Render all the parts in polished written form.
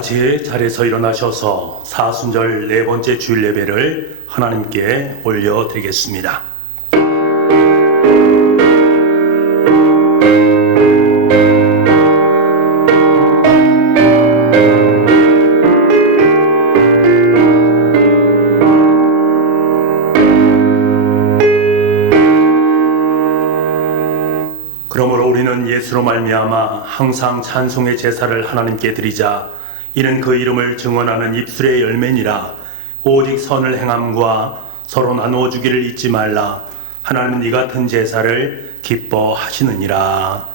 같이 자리에서 일어나셔서 사순절 네 번째 주일 예배를 하나님께 올려드리겠습니다. 그러므로 우리는 예수로 말미암아 항상 찬송의 제사를 하나님께 드리자. 이는 그 이름을 증언하는 입술의 열매니라. 오직 선을 행함과 서로 나누어 주기를 잊지 말라. 하나님은 이 같은 제사를 기뻐하시느니라.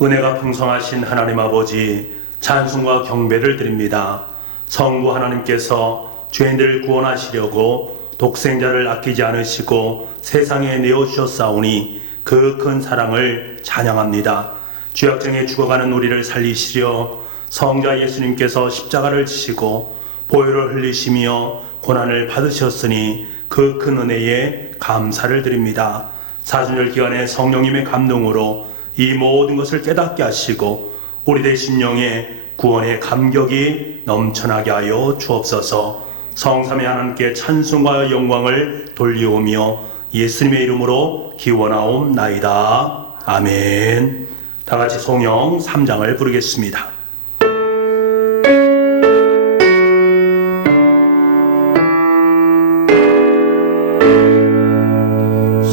은혜가 풍성하신 하나님 아버지, 찬송과 경배를 드립니다. 성부 하나님께서 죄인들을 구원하시려고 독생자를 아끼지 않으시고 세상에 내어주셨사오니 그 큰 사랑을 찬양합니다. 죄악중에 죽어가는 우리를 살리시려 성자 예수님께서 십자가를 지시고 보혈을 흘리시며 고난을 받으셨으니 그 큰 은혜에 감사를 드립니다. 사순절 기간에 성령님의 감동으로 이 모든 것을 깨닫게 하시고 우리 대신 영의 구원의 감격이 넘쳐나게 하여 주옵소서. 성삼위 하나님께 찬송과 영광을 돌리오며 예수님의 이름으로 기원하옵나이다. 아멘. 다같이 성령 3장을 부르겠습니다.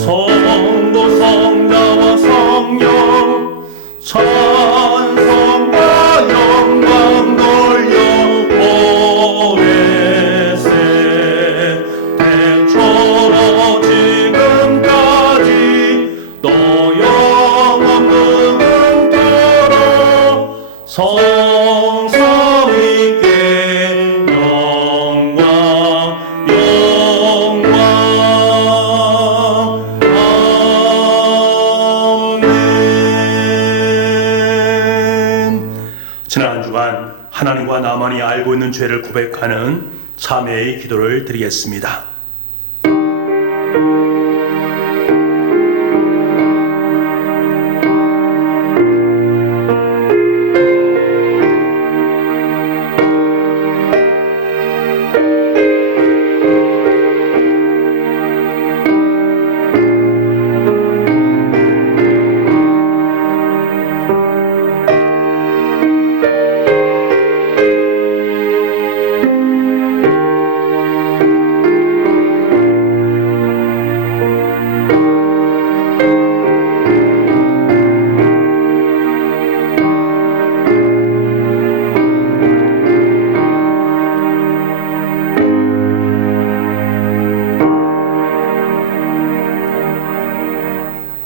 성부 성자와 성령 찬송과 영광 돌려 오래세 태초로 지금까지 또 영원 그분토록 성삼위께 영광 지난 한 주간 하나님과 나만이 알고 있는 죄를 고백하는 참회의 기도를 드리겠습니다.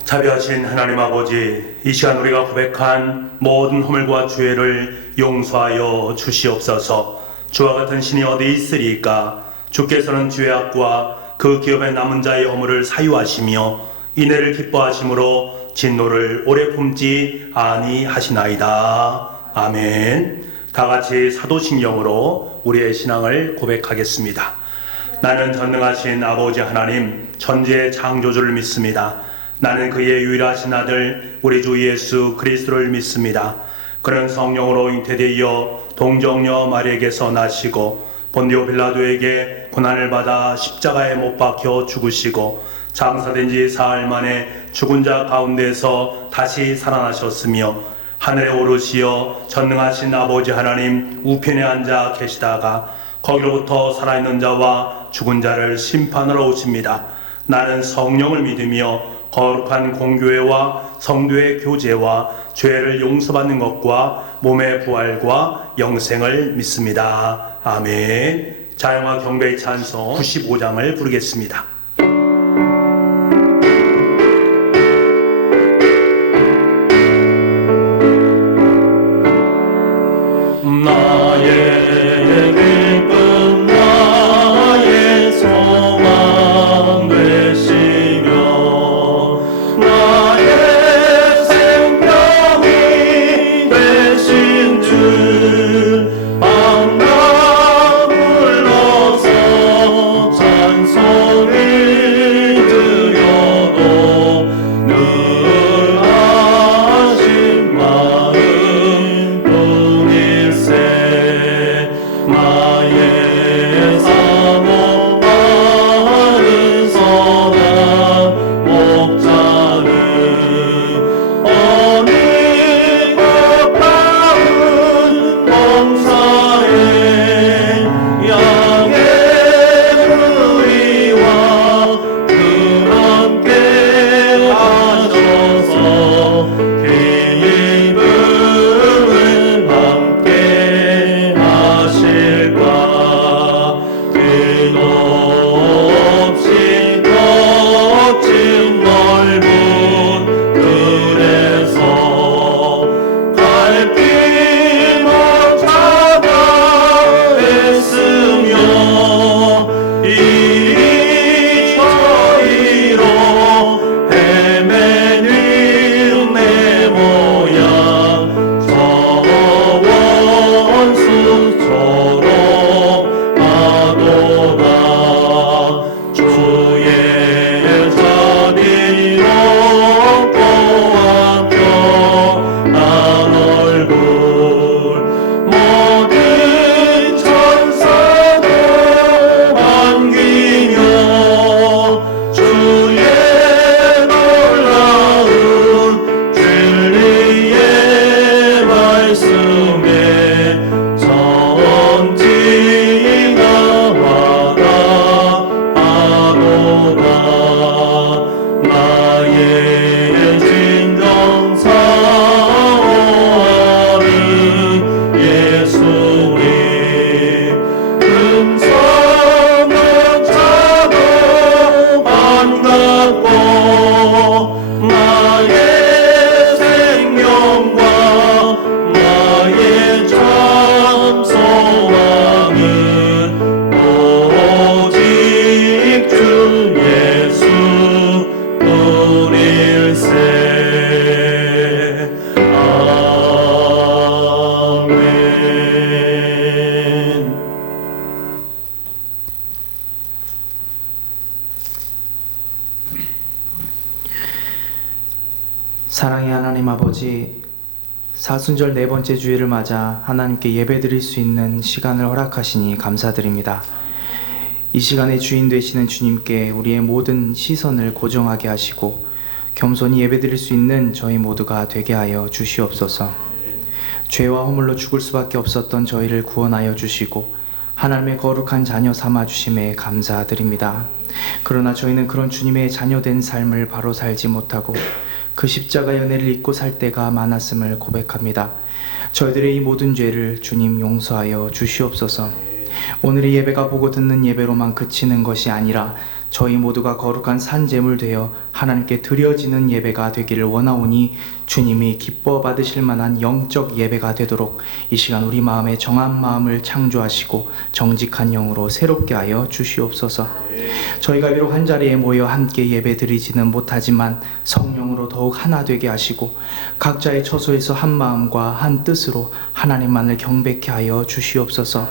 자비하신 하나님 아버지, 이 시간 우리가 고백한 모든 허물과 죄를 용서하여 주시옵소서. 주와 같은 신이 어디 있으리까? 주께서는 죄악과 그 기업에 남은 자의 허물을 사유하시며 인애를 기뻐하심으로 진노를 오래 품지 아니하시나이다. 아멘. 다같이 사도신경으로 우리의 신앙을 고백하겠습니다. 나는 전능하신 아버지 하나님, 천지의 창조주를 믿습니다. 나는 그의 유일하신 아들 우리 주 예수 그리스도를 믿습니다. 그는 성령으로 잉태되어 동정녀 마리에게서 나시고 본디오 빌라도에게 고난을 받아 십자가에 못 박혀 죽으시고 장사된 지 사흘 만에 죽은 자 가운데서 다시 살아나셨으며 하늘에 오르시어 전능하신 아버지 하나님 우편에 앉아 계시다가 거기로부터 살아있는 자와 죽은 자를 심판하러 오십니다. 나는 성령을 믿으며 거룩한 공교회와 성도의 교제와 죄를 용서받는 것과 몸의 부활과 영생을 믿습니다. 아멘. 자영과 경배의 찬송 95장을 부르겠습니다. 안나 불러서 찬송을 사랑의 하나님 아버지, 사순절 네 번째 주일을 맞아 하나님께 예배드릴 수 있는 시간을 허락하시니 감사드립니다. 이 시간의 주인 되시는 주님께 우리의 모든 시선을 고정하게 하시고 겸손히 예배드릴 수 있는 저희 모두가 되게 하여 주시옵소서. 죄와 허물로 죽을 수밖에 없었던 저희를 구원하여 주시고 하나님의 거룩한 자녀 삼아 주심에 감사드립니다. 그러나 저희는 그런 주님의 자녀된 삶을 바로 살지 못하고 그 십자가의 은혜를 잊고 살 때가 많았음을 고백합니다. 저희들의 이 모든 죄를 주님 용서하여 주시옵소서. 오늘의 예배가 보고 듣는 예배로만 그치는 것이 아니라 저희 모두가 거룩한 산제물 되어 하나님께 드려지는 예배가 되기를 원하오니 주님이 기뻐 받으실 만한 영적 예배가 되도록 이 시간 우리 마음에 정한 마음을 창조하시고 정직한 영으로 새롭게 하여 주시옵소서. 저희가 비록 한 자리에 모여 함께 예배 드리지는 못하지만 성령으로 더욱 하나 되게 하시고 각자의 처소에서 한 마음과 한 뜻으로 하나님만을 경배케 하여 주시옵소서.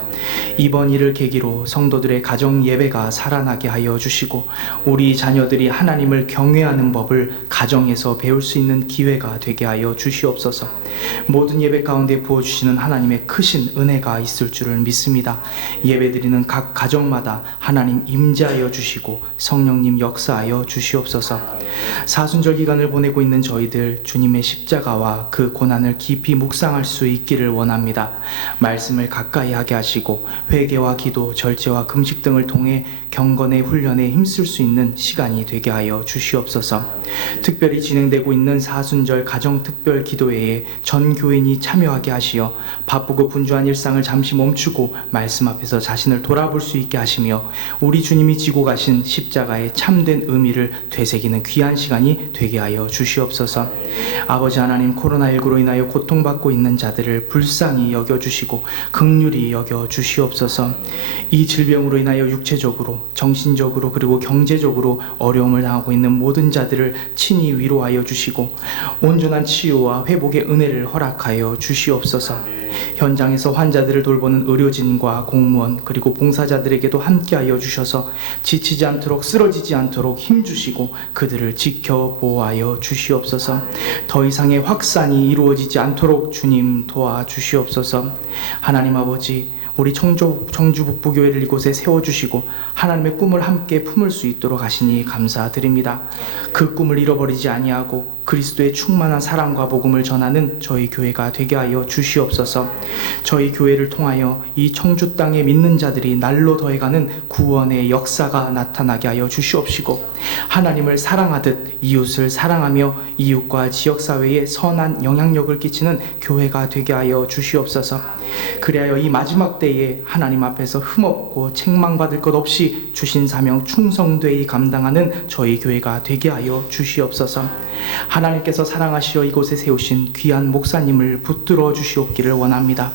이번 일을 계기로 성도들의 가정 예배가 살아나게 하여 주시고 우리 자녀들이 하나님을 경외하는 법을 가정에서 배울 수 있는 기회가 되게 하여 주시옵소서. 모든 예배 가운데 부어주시는 하나님의 크신 은혜가 있을 줄을 믿습니다. 예배드리는 각 가정마다 하나님 임재하여 주시고 성령님 역사하여 주시옵소서. 사순절 기간을 보내고 있는 저희들 주님의 십자가와 그 고난을 깊이 묵상할 수 있기를 원합니다. 말씀을 가까이 하게 하시고 회개와 기도, 절제와 금식 등을 통해 경건의 훈련에 힘쓸 수 있는 시간이 되게 하여 주시옵소서. 특별히 진행되고 있는 사순절 가정특별 기도회에 전 교인이 참여하게 하시어 바쁘고 분주한 일상을 잠시 멈추고 말씀 앞에서 자신을 돌아볼 수 있게 하시며 우리 주님이 지고 가신 십자가의 참된 의미를 되새기는 귀한 시간이 되게 하여 주시옵소서. 아버지 하나님, 코로나19로 인하여 고통받고 있는 자들을 불쌍히 여겨주시고 긍휼히 여겨주시옵소서. 이 질병으로 인하여 육체적으로, 정신적으로 그리고 경제적으로 어려움을 당하고 있는 모든 자들을 친히 위로하여 주시고 온전한 치유와 회복의 은혜를 허락하여 주시옵소서. 현장에서 환자들을 돌보는 의료진과 공무원 그리고 봉사자들에게도 함께하여 주셔서 지치지 않도록 쓰러지지 않도록 힘주시고 그들을 지켜 보호하여 주시옵소서. 더 이상의 확산이 이루어지지 않도록 주님 도와주시옵소서. 하나님 아버지, 우리 청주북부교회를 이곳에 세워주시고 하나님의 꿈을 함께 품을 수 있도록 하시니 감사드립니다. 그 꿈을 잃어버리지 아니하고 그리스도의 충만한 사랑과 복음을 전하는 저희 교회가 되게 하여 주시옵소서. 저희 교회를 통하여 이 청주 땅에 믿는 자들이 날로 더해가는 구원의 역사가 나타나게 하여 주시옵시고 하나님을 사랑하듯 이웃을 사랑하며 이웃과 지역사회에 선한 영향력을 끼치는 교회가 되게 하여 주시옵소서. 그리하여 이 마지막 때에 하나님 앞에서 흠없고 책망받을 것 없이 주신 사명 충성되이 감당하는 저희 교회가 되게 하여 주시옵소서. 하나님께서 사랑하시어 이곳에 세우신 귀한 목사님을 붙들어 주시옵기를 원합니다.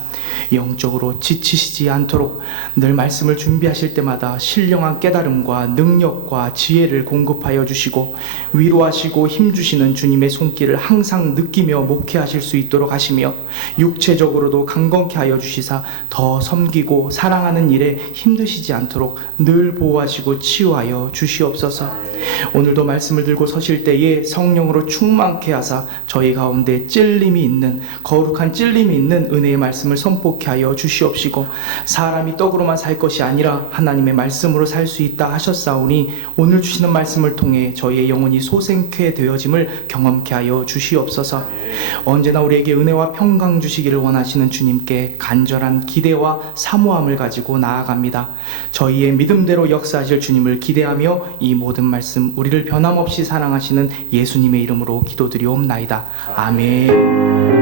영적으로 지치시지 않도록 늘 말씀을 준비하실 때마다 신령한 깨달음과 능력과 지혜를 공급하여 주시고 위로하시고 힘주시는 주님의 손길을 항상 느끼며 목회하실 수 있도록 하시며 육체적으로도 강건케 하여 주시사 더 섬기고 사랑하는 일에 힘드시지 않도록 늘 보호하시고 치유하여 주시옵소서. 오늘도 말씀을 들고 서실 때에 성령으로 충만케 하사 저희 가운데 찔림이 있는 거룩한 찔림이 있는 은혜의 말씀을 선포케 하여 주시옵시고 사람이 떡으로만 살 것이 아니라 하나님의 말씀으로 살 수 있다 하셨사오니 오늘 주시는 말씀을 통해 저희의 영혼이 소생케 되어짐을 경험케 하여 주시옵소서. 언제나 우리에게 은혜와 평강 주시기를 원하시는 주님께 간절한 기대와 사모함을 가지고 나아갑니다. 저희의 믿음대로 역사하실 주님을 기대하며 이 모든 말씀 우리를 변함없이 사랑하시는 예수님의 이름으로 기도드리옵나이다. 아멘.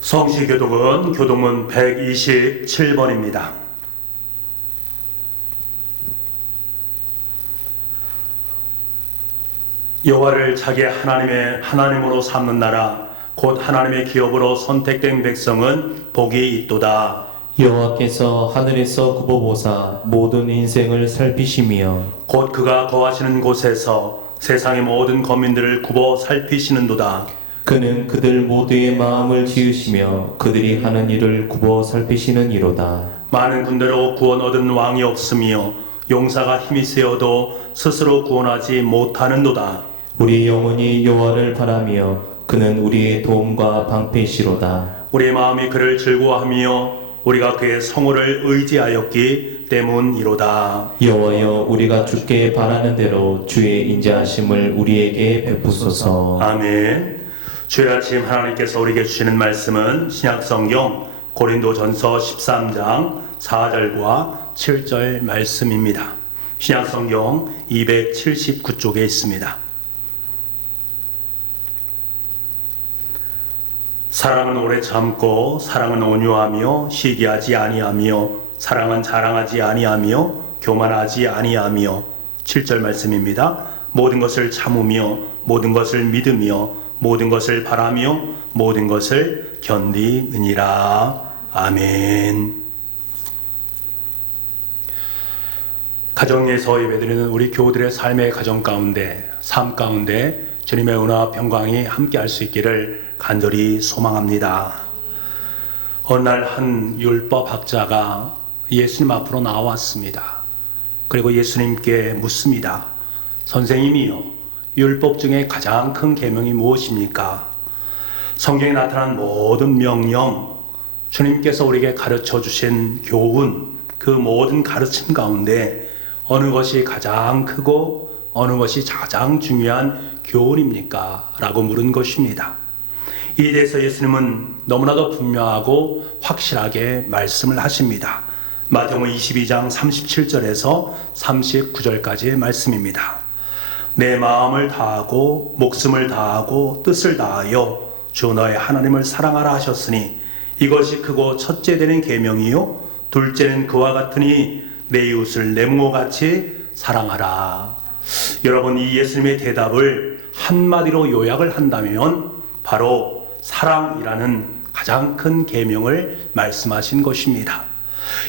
성시교독은 교독문 127번입니다. 여호와를 자기의 하나님으로 삼는 나라 곧 하나님의 기업으로 선택된 백성은 복이 있도다. 여호와께서 하늘에서 굽어보사 모든 인생을 살피시며 곧 그가 거하시는 곳에서 세상의 모든 거민들을 굽어 살피시는도다. 그는 그들 모두의 마음을 지으시며 그들이 하는 일을 굽어 살피시는 이로다. 많은 군대로 구원 얻은 왕이 없으며 용사가 힘이 세어도 스스로 구원하지 못하는도다. 우리 영혼이 여호와를 바라며 그는 우리의 도움과 방패시로다. 우리의 마음이 그를 즐거워하며 우리가 그의 성호를 의지하였기 때문이로다. 여호와여, 우리가 주께 바라는 대로 주의 인자하심을 우리에게 베푸소서. 아멘. 주일 아침 하나님께서 우리에게 주시는 말씀은 신약성경 고린도전서 13장 4절과 7절 말씀입니다. 신약성경 279쪽에 있습니다. 사랑은 오래 참고 사랑은 온유하며 시기하지 아니하며 사랑은 자랑하지 아니하며 교만하지 아니하며 7절 말씀입니다. 모든 것을 참으며 모든 것을 믿으며 모든 것을 바라며 모든 것을 견디느니라. 아멘. 가정에서 예배드리는 우리 교우들의 삶의 가정 가운데, 삶 가운데 주님의 은혜와 평강이 함께할 수 있기를 간절히 소망합니다. 어느 날 한 율법학자가 예수님 앞으로 나왔습니다. 그리고 예수님께 묻습니다. 선생님이요, 율법 중에 가장 큰 계명이 무엇입니까? 성경에 나타난 모든 명령, 주님께서 우리에게 가르쳐 주신 교훈, 그 모든 가르침 가운데 어느 것이 가장 크고 어느 것이 가장 중요한 교훈입니까? 라고 물은 것입니다. 이에 대해서 예수님은 너무나도 분명하고 확실하게 말씀을 하십니다. 마태복음 22장 37절에서 39절까지의 말씀입니다. 내 마음을 다하고 목숨을 다하고 뜻을 다하여 주 너의 하나님을 사랑하라 하셨으니 이것이 크고 첫째 되는 계명이요 둘째는 그와 같으니 내 이웃을 내 몸같이 사랑하라. 여러분, 이 예수님의 대답을 한마디로 요약을 한다면 바로 사랑이라는 가장 큰 계명을 말씀하신 것입니다.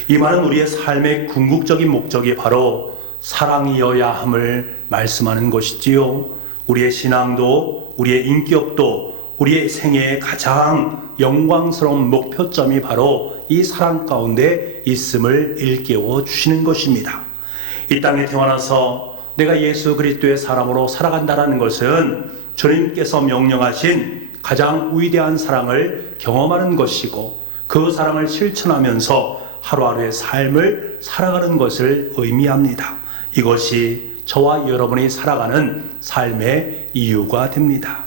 이 말은 우리의 삶의 궁극적인 목적이 바로 사랑이어야 함을 말씀하는 것이지요. 우리의 신앙도 우리의 인격도 우리의 생애의 가장 영광스러운 목표점이 바로 이 사랑 가운데 있음을 일깨워 주시는 것입니다. 이 땅에 태어나서 내가 예수 그리스도의 사람으로 살아간다는 것은 주님께서 명령하신 가장 위대한 사랑을 경험하는 것이고 그 사랑을 실천하면서 하루하루의 삶을 살아가는 것을 의미합니다. 이것이 저와 여러분이 살아가는 삶의 이유가 됩니다.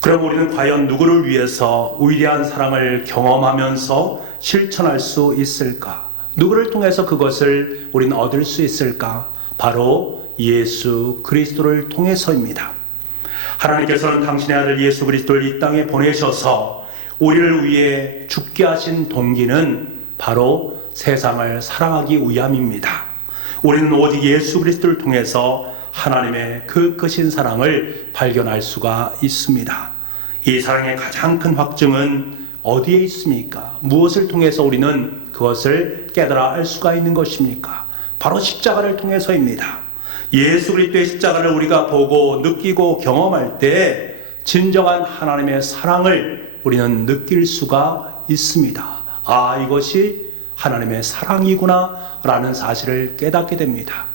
그럼 우리는 과연 누구를 위해서 위대한 사랑을 경험하면서 실천할 수 있을까? 누구를 통해서 그것을 우리는 얻을 수 있을까? 바로 예수 그리스도를 통해서입니다. 하나님께서는 당신의 아들 예수 그리스도를 이 땅에 보내셔서 우리를 위해 죽게 하신 동기는 바로 세상을 사랑하기 위함입니다. 우리는 오직 예수 그리스도를 통해서 하나님의 그 크신 사랑을 발견할 수가 있습니다. 이 사랑의 가장 큰 확증은 어디에 있습니까? 무엇을 통해서 우리는 그것을 깨달아 알 수가 있는 것입니까? 바로 십자가를 통해서입니다. 예수 그리스도의 십자가를 우리가 보고 느끼고 경험할 때 진정한 하나님의 사랑을 우리는 느낄 수가 있습니다. 아, 이것이 하나님의 사랑이구나 라는 사실을 깨닫게 됩니다.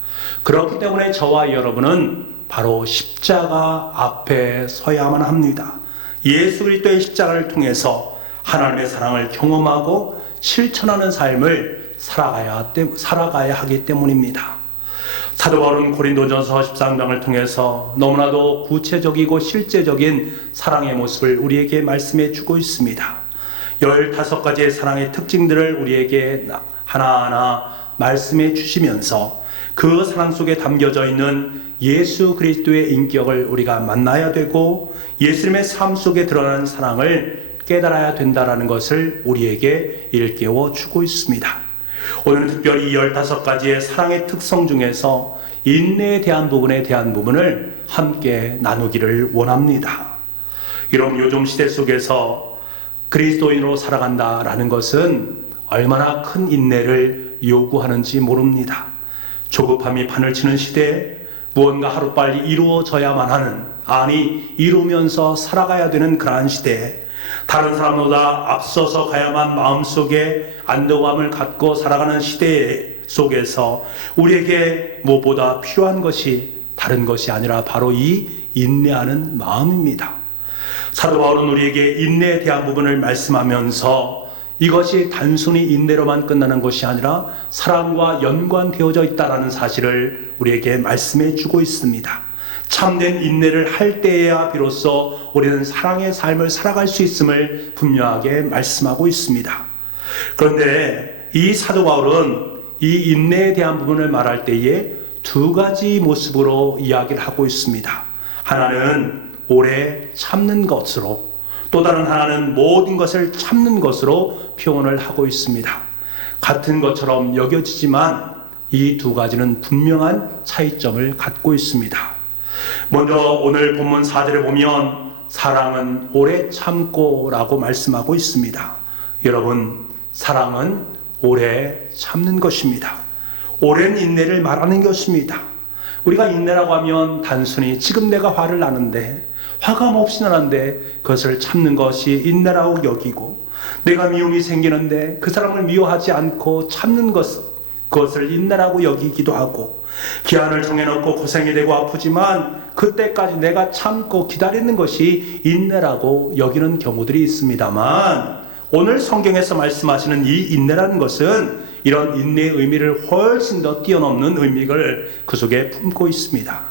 그렇기 때문에 저와 여러분은 바로 십자가 앞에 서야만 합니다. 예수 그리스도의 십자가를 통해서 하나님의 사랑을 경험하고 실천하는 삶을 살아가야 하기 때문입니다. 사도 바울은 고린도전서 13장을 통해서 너무나도 구체적이고 실제적인 사랑의 모습을 우리에게 말씀해 주고 있습니다. 15가지의 사랑의 특징들을 우리에게 하나하나 말씀해 주시면서 그 사랑 속에 담겨져 있는 예수 그리스도의 인격을 우리가 만나야 되고 예수님의 삶 속에 드러나는 사랑을 깨달아야 된다는 것을 우리에게 일깨워 주고 있습니다. 오늘은 특별히 15가지의 사랑의 특성 중에서 인내에 대한 부분을 함께 나누기를 원합니다. 여러분, 요즘 시대 속에서 그리스도인으로 살아간다라는 것은 얼마나 큰 인내를 요구하는지 모릅니다. 조급함이 판을 치는 시대에 무언가 하루빨리 이루어져야만 하는, 이루면서 살아가야 되는 그러한 시대에 다른 사람보다 앞서서 가야만 마음속에 안도감을 갖고 살아가는 시대 속에서 우리에게 무엇보다 필요한 것이 다른 것이 아니라 바로 이 인내하는 마음입니다. 사도 바울은 우리에게 인내에 대한 부분을 말씀하면서 이것이 단순히 인내로만 끝나는 것이 아니라 사랑과 연관되어져 있다는 사실을 우리에게 말씀해 주고 있습니다. 참된 인내를 할 때에야 비로소 우리는 사랑의 삶을 살아갈 수 있음을 분명하게 말씀하고 있습니다. 그런데 이 사도 바울은 이 인내에 대한 부분을 말할 때에 두 가지 모습으로 이야기를 하고 있습니다. 하나는 오래 참는 것으로, 또 다른 하나는 모든 것을 참는 것으로 표현을 하고 있습니다. 같은 것처럼 여겨지지만 이 두 가지는 분명한 차이점을 갖고 있습니다. 먼저 오늘 본문 4절에 보면 사랑은 오래 참고 라고 말씀하고 있습니다. 여러분, 사랑은 오래 참는 것입니다. 오랜 인내를 말하는 것입니다. 우리가 인내라고 하면 단순히 지금 내가 화를 나는데, 화가 몹시 나는데 그것을 참는 것이 인내라고 여기고, 내가 미움이 생기는데 그 사람을 미워하지 않고 참는 그것을 인내라고 여기기도 하고, 기한을 정해놓고 고생이 되고 아프지만 그때까지 내가 참고 기다리는 것이 인내라고 여기는 경우들이 있습니다만, 오늘 성경에서 말씀하시는 이 인내라는 것은 이런 인내의 의미를 훨씬 더 뛰어넘는 의미를 그 속에 품고 있습니다.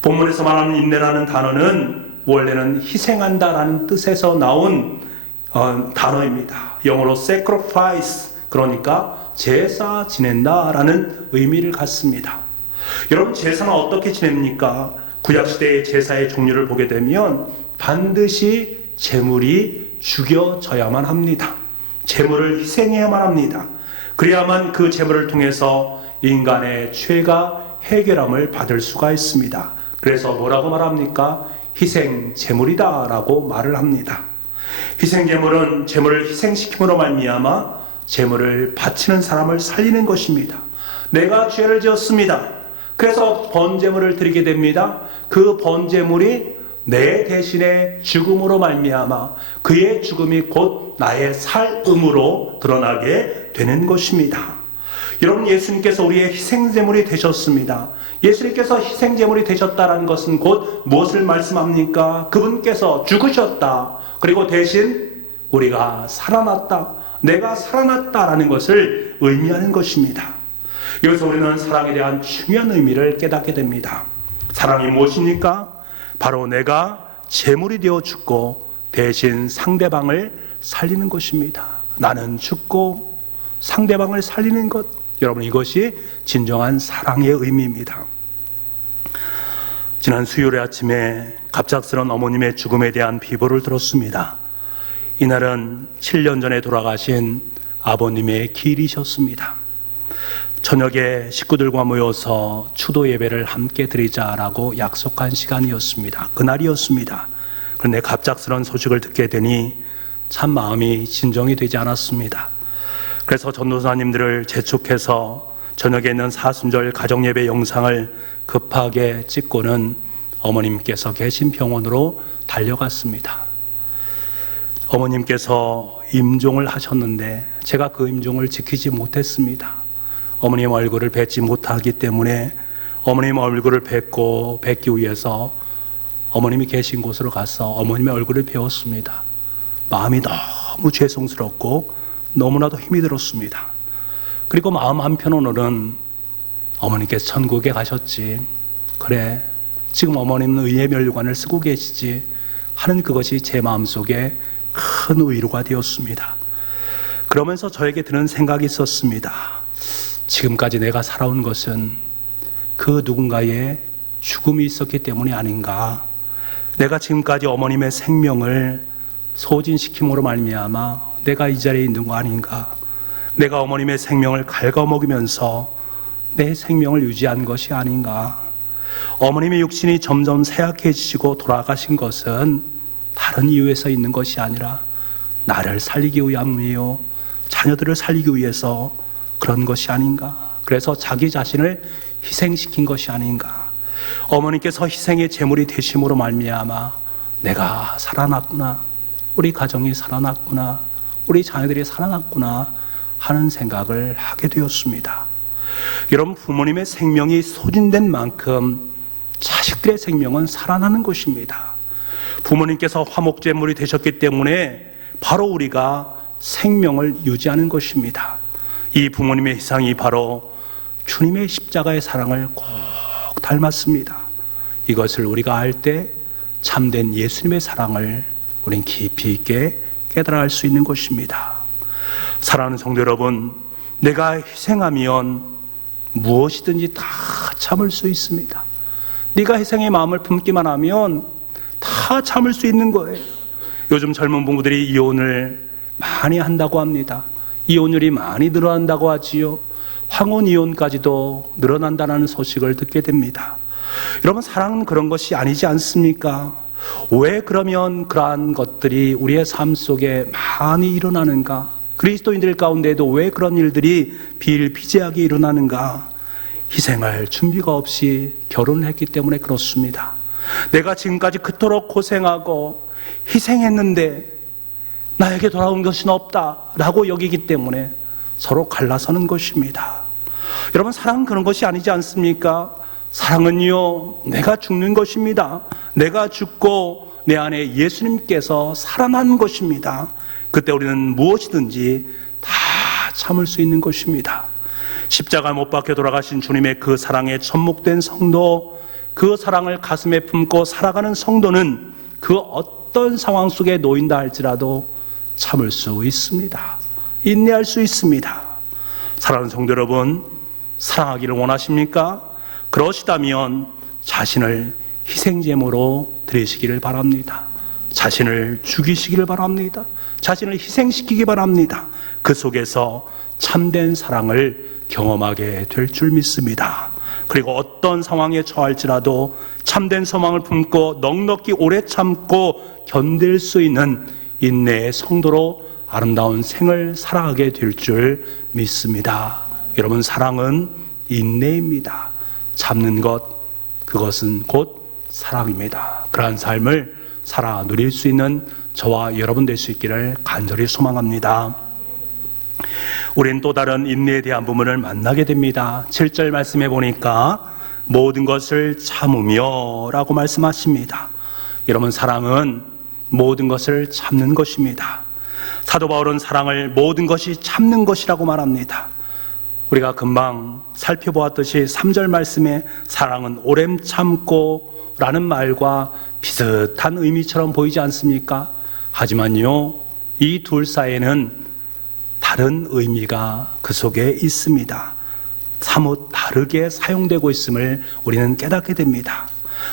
본문에서 말하는 인내라는 단어는 원래는 희생한다라는 뜻에서 나온 단어입니다. 영어로 sacrifice, 그러니까 제사 지낸다라는 의미를 갖습니다. 여러분, 제사는 어떻게 지냅니까? 구약시대의 제사의 종류를 보게 되면 반드시 제물이 죽여져야만 합니다. 제물을 희생해야만 합니다. 그래야만 그 제물을 통해서 인간의 죄가 해결함을 받을 수가 있습니다. 그래서 뭐라고 말합니까? 희생 제물이다 라고 말을 합니다. 희생 제물은 제물을 희생시킴으로 말미암아 제물을 바치는 사람을 살리는 것입니다. 내가 죄를 지었습니다. 그래서 번제물을 드리게 됩니다. 그 번제물이 내 대신에 죽음으로 말미암아 그의 죽음이 곧 나의 삶으로 드러나게 되는 것입니다. 여러분, 예수님께서 우리의 희생제물이 되셨습니다. 예수님께서 희생제물이 되셨다는 것은 곧 무엇을 말씀합니까? 그분께서 죽으셨다. 그리고 대신 우리가 살아났다. 내가 살아났다라는 것을 의미하는 것입니다. 여기서 우리는 사랑에 대한 중요한 의미를 깨닫게 됩니다. 사랑이 무엇입니까? 바로 내가 제물이 되어 죽고 대신 상대방을 살리는 것입니다. 나는 죽고 상대방을 살리는 것, 여러분, 이것이 진정한 사랑의 의미입니다. 지난 수요일 아침에 갑작스런 어머님의 죽음에 대한 비보를 들었습니다. 이날은 7년 전에 돌아가신 아버님의 기일이셨습니다. 저녁에 식구들과 모여서 추도 예배를 함께 드리자라고 약속한 시간이었습니다. 그날이었습니다. 그런데 갑작스런 소식을 듣게 되니 참 마음이 진정이 되지 않았습니다. 그래서 전도사님들을 재촉해서 저녁에 있는 사순절 가정예배 영상을 급하게 찍고는 어머님께서 계신 병원으로 달려갔습니다. 어머님께서 임종을 하셨는데 제가 그 임종을 지키지 못했습니다. 어머님 얼굴을 뵙지 못하기 때문에 어머님 얼굴을 뵙기 위해서 어머님이 계신 곳으로 가서 어머님의 얼굴을 배웠습니다. 마음이 너무 죄송스럽고 너무나도 힘이 들었습니다. 그리고 마음 한편으로는 어머니께서 천국에 가셨지, 그래 지금 어머님은 의의 멸관을 쓰고 계시지 하는 그것이 제 마음속에 큰 위로가 되었습니다. 그러면서 저에게 드는 생각이 있었습니다. 지금까지 내가 살아온 것은 그 누군가의 죽음이 있었기 때문이 아닌가. 내가 지금까지 어머님의 생명을 소진시킴으로 말미암아 내가 이 자리에 있는 거 아닌가. 내가 어머님의 생명을 갉아먹으면서 내 생명을 유지한 것이 아닌가. 어머님의 육신이 점점 쇠약해지시고 돌아가신 것은 다른 이유에서 있는 것이 아니라 나를 살리기 위함이요, 자녀들을 살리기 위해서 그런 것이 아닌가. 그래서 자기 자신을 희생시킨 것이 아닌가. 어머니께서 희생의 제물이 되심으로 말미암아 내가 살아났구나, 우리 가정이 살아났구나, 우리 자녀들이 살아났구나 하는 생각을 하게 되었습니다. 여러분, 부모님의 생명이 소진된 만큼 자식들의 생명은 살아나는 것입니다. 부모님께서 화목제물이 되셨기 때문에 바로 우리가 생명을 유지하는 것입니다. 이 부모님의 희생이 바로 주님의 십자가의 사랑을 꼭 닮았습니다. 이것을 우리가 알 때 참된 예수님의 사랑을 우린 깊이 있게 깨달아 알 수 있는 것입니다. 사랑하는 성도 여러분, 내가 희생하면 무엇이든지 다 참을 수 있습니다. 네가 희생의 마음을 품기만 하면 다 참을 수 있는 거예요. 요즘 젊은 부부들이 이혼을 많이 한다고 합니다. 이혼율이 많이 늘어난다고 하지요. 황혼 이혼까지도 늘어난다는 소식을 듣게 됩니다. 여러분, 사랑은 그런 것이 아니지 않습니까? 왜 그러면 그러한 것들이 우리의 삶 속에 많이 일어나는가? 그리스도인들 가운데에도 왜 그런 일들이 비일비재하게 일어나는가? 희생할 준비가 없이 결혼을 했기 때문에 그렇습니다. 내가 지금까지 그토록 고생하고 희생했는데 나에게 돌아온 것은 없다라고 여기기 때문에 서로 갈라서는 것입니다. 여러분, 사랑은 그런 것이 아니지 않습니까? 사랑은요, 내가 죽는 것입니다. 내가 죽고 내 안에 예수님께서 살아나는 것입니다. 그때 우리는 무엇이든지 다 참을 수 있는 것입니다. 십자가 못 박혀 돌아가신 주님의 그 사랑에 접목된 성도, 그 사랑을 가슴에 품고 살아가는 성도는 그 어떤 상황 속에 놓인다 할지라도 참을 수 있습니다. 인내할 수 있습니다. 사랑하는 성도 여러분, 사랑하기를 원하십니까? 그러시다면 자신을 희생제물로 드리시기를 바랍니다. 자신을 죽이시기를 바랍니다. 자신을 희생시키기 바랍니다. 그 속에서 참된 사랑을 경험하게 될 줄 믿습니다. 그리고 어떤 상황에 처할지라도 참된 소망을 품고 넉넉히 오래 참고 견딜 수 있는 인내의 성도로 아름다운 생을 살아가게 될 줄 믿습니다. 여러분, 사랑은 인내입니다. 참는 것, 그것은 곧 사랑입니다. 그러한 삶을 살아 누릴 수 있는 저와 여러분 될 수 있기를 간절히 소망합니다. 우린 또 다른 인내에 대한 부분을 만나게 됩니다. 7절 말씀해 보니까 모든 것을 참으며 라고 말씀하십니다. 여러분, 사랑은 모든 것을 참는 것입니다. 사도 바울은 사랑을 모든 것이 참는 것이라고 말합니다. 우리가 금방 살펴보았듯이 3절 말씀에 사랑은 오랜 참고 라는 말과 비슷한 의미처럼 보이지 않습니까? 하지만요, 이 둘 사이에는 다른 의미가 그 속에 있습니다. 사뭇 다르게 사용되고 있음을 우리는 깨닫게 됩니다.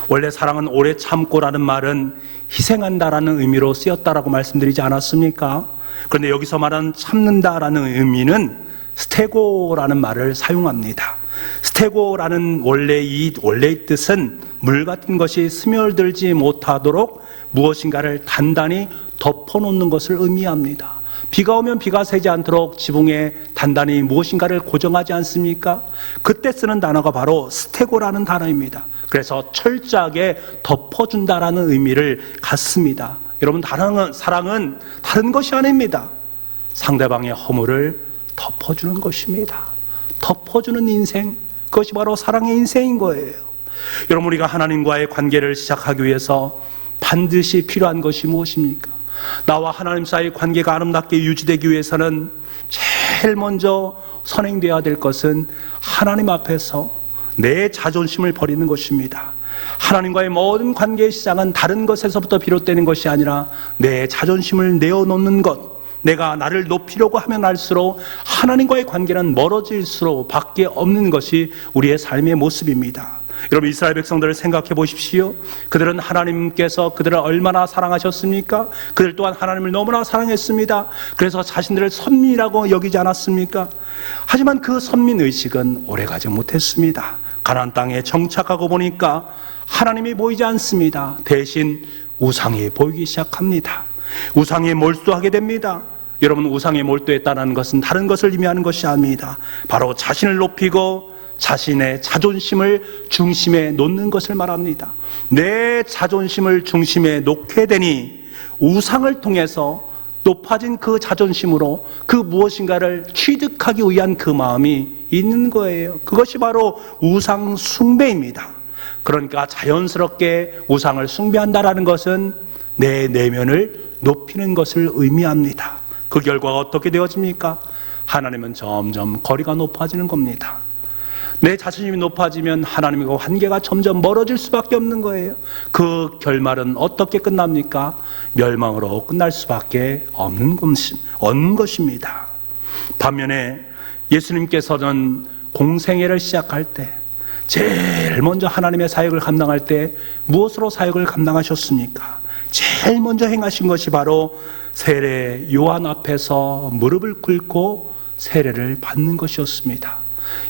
원래 사랑은 오래 참고라는 말은 희생한다라는 의미로 쓰였다라고 말씀드리지 않았습니까? 그런데 여기서 말하는 참는다라는 의미는 스테고라는 말을 사용합니다. 스테고라는 원래의 뜻은 물 같은 것이 스며들지 못하도록 무엇인가를 단단히 덮어놓는 것을 의미합니다. 비가 오면 비가 새지 않도록 지붕에 단단히 무엇인가를 고정하지 않습니까? 그때 쓰는 단어가 바로 스테고라는 단어입니다. 그래서 철저하게 덮어준다라는 의미를 갖습니다. 여러분, 사랑은 다른 것이 아닙니다. 상대방의 허물을 덮어주는 것입니다. 덮어주는 인생, 그것이 바로 사랑의 인생인 거예요. 여러분, 우리가 하나님과의 관계를 시작하기 위해서 반드시 필요한 것이 무엇입니까? 나와 하나님 사이의 관계가 아름답게 유지되기 위해서는 제일 먼저 선행되어야 될 것은 하나님 앞에서 내 자존심을 버리는 것입니다. 하나님과의 모든 관계의 시작은 다른 것에서부터 비롯되는 것이 아니라 내 자존심을 내어놓는 것, 내가 나를 높이려고 하면 할수록 하나님과의 관계는 멀어질수록 밖에 없는 것이 우리의 삶의 모습입니다. 여러분, 이스라엘 백성들을 생각해 보십시오. 그들은 하나님께서 그들을 얼마나 사랑하셨습니까? 그들 또한 하나님을 너무나 사랑했습니다. 그래서 자신들을 선민이라고 여기지 않았습니까? 하지만 그 선민의식은 오래가지 못했습니다. 가나안 땅에 정착하고 보니까 하나님이 보이지 않습니다. 대신 우상이 보이기 시작합니다. 우상에 몰두하게 됩니다. 여러분, 우상에 몰두했다는 것은 다른 것을 의미하는 것이 아닙니다. 바로 자신을 높이고 자신의 자존심을 중심에 놓는 것을 말합니다. 내 자존심을 중심에 놓게 되니 우상을 통해서 높아진 그 자존심으로 그 무엇인가를 취득하기 위한 그 마음이 있는 거예요. 그것이 바로 우상 숭배입니다. 그러니까 자연스럽게 우상을 숭배한다라는 것은 내 내면을 높이는 것을 의미합니다. 그 결과가 어떻게 되어집니까? 하나님은 점점 거리가 높아지는 겁니다. 내 자존심이 높아지면 하나님과 관계가 점점 멀어질 수밖에 없는 거예요. 그 결말은 어떻게 끝납니까? 멸망으로 끝날 수밖에 없는 것입니다. 반면에 예수님께서는 공생애를 시작할 때 제일 먼저 하나님의 사역을 감당할 때 무엇으로 사역을 감당하셨습니까? 제일 먼저 행하신 것이 바로 세례 요한 앞에서 무릎을 꿇고 세례를 받는 것이었습니다.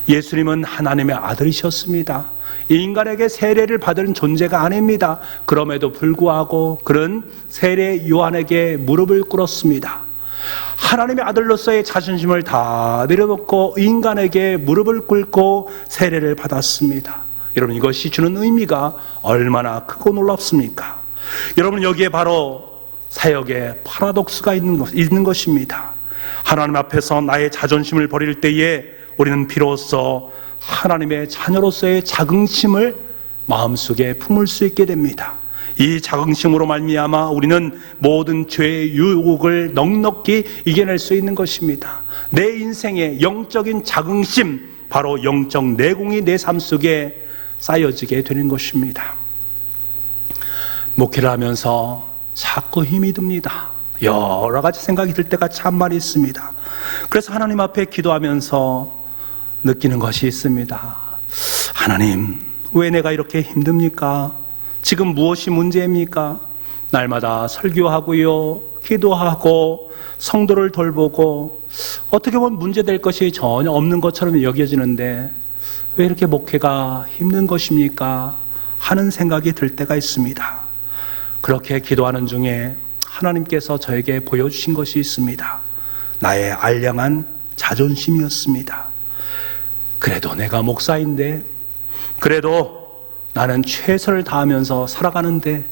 예수님은 하나님의 아들이셨습니다. 인간에게 세례를 받은 존재가 아닙니다. 그럼에도 불구하고 그런 세례 요한에게 무릎을 꿇었습니다. 하나님의 아들로서의 자존심을 다 내려놓고 인간에게 무릎을 꿇고 세례를 받았습니다. 여러분, 이것이 주는 의미가 얼마나 크고 놀랍습니까? 여러분, 여기에 바로 사역의 파라독스가 있는 것입니다. 하나님 앞에서 나의 자존심을 버릴 때에 우리는 비로소 하나님의 자녀로서의 자긍심을 마음속에 품을 수 있게 됩니다. 이 자긍심으로 말미암아 우리는 모든 죄의 유혹을 넉넉히 이겨낼 수 있는 것입니다. 내 인생의 영적인 자긍심, 바로 영적 내공이 내 삶 속에 쌓여지게 되는 것입니다. 목회를 하면서 자꾸 힘이 듭니다. 여러 가지 생각이 들 때가 참 많이 있습니다. 그래서 하나님 앞에 기도하면서 느끼는 것이 있습니다. 하나님, 왜 내가 이렇게 힘듭니까? 지금 무엇이 문제입니까? 날마다 설교하고요, 기도하고 성도를 돌보고 어떻게 보면 문제될 것이 전혀 없는 것처럼 여겨지는데 왜 이렇게 목회가 힘든 것입니까? 하는 생각이 들 때가 있습니다. 그렇게 기도하는 중에 하나님께서 저에게 보여주신 것이 있습니다. 나의 알량한 자존심이었습니다. 그래도 내가 목사인데, 그래도 나는 최선을 다하면서 살아가는데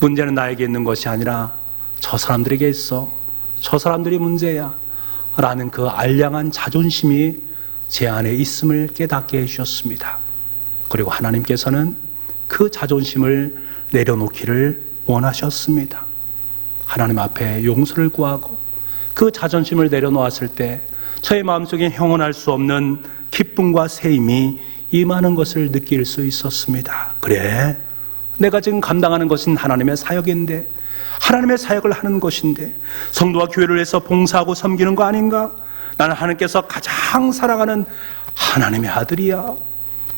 문제는 나에게 있는 것이 아니라 저 사람들에게 있어. 저 사람들이 문제야 라는 그 알량한 자존심이 제 안에 있음을 깨닫게 해주셨습니다. 그리고 하나님께서는 그 자존심을 내려놓기를 원하셨습니다. 하나님 앞에 용서를 구하고 그 자존심을 내려놓았을 때 저의 마음속에 형언할 수 없는 기쁨과 세임이 임하는 것을 느낄 수 있었습니다. 그래, 내가 지금 감당하는 것은 하나님의 사역인데, 하나님의 사역을 하는 것인데, 성도와 교회를 위해서 봉사하고 섬기는 거 아닌가? 나는 하나님께서 가장 사랑하는 하나님의 아들이야.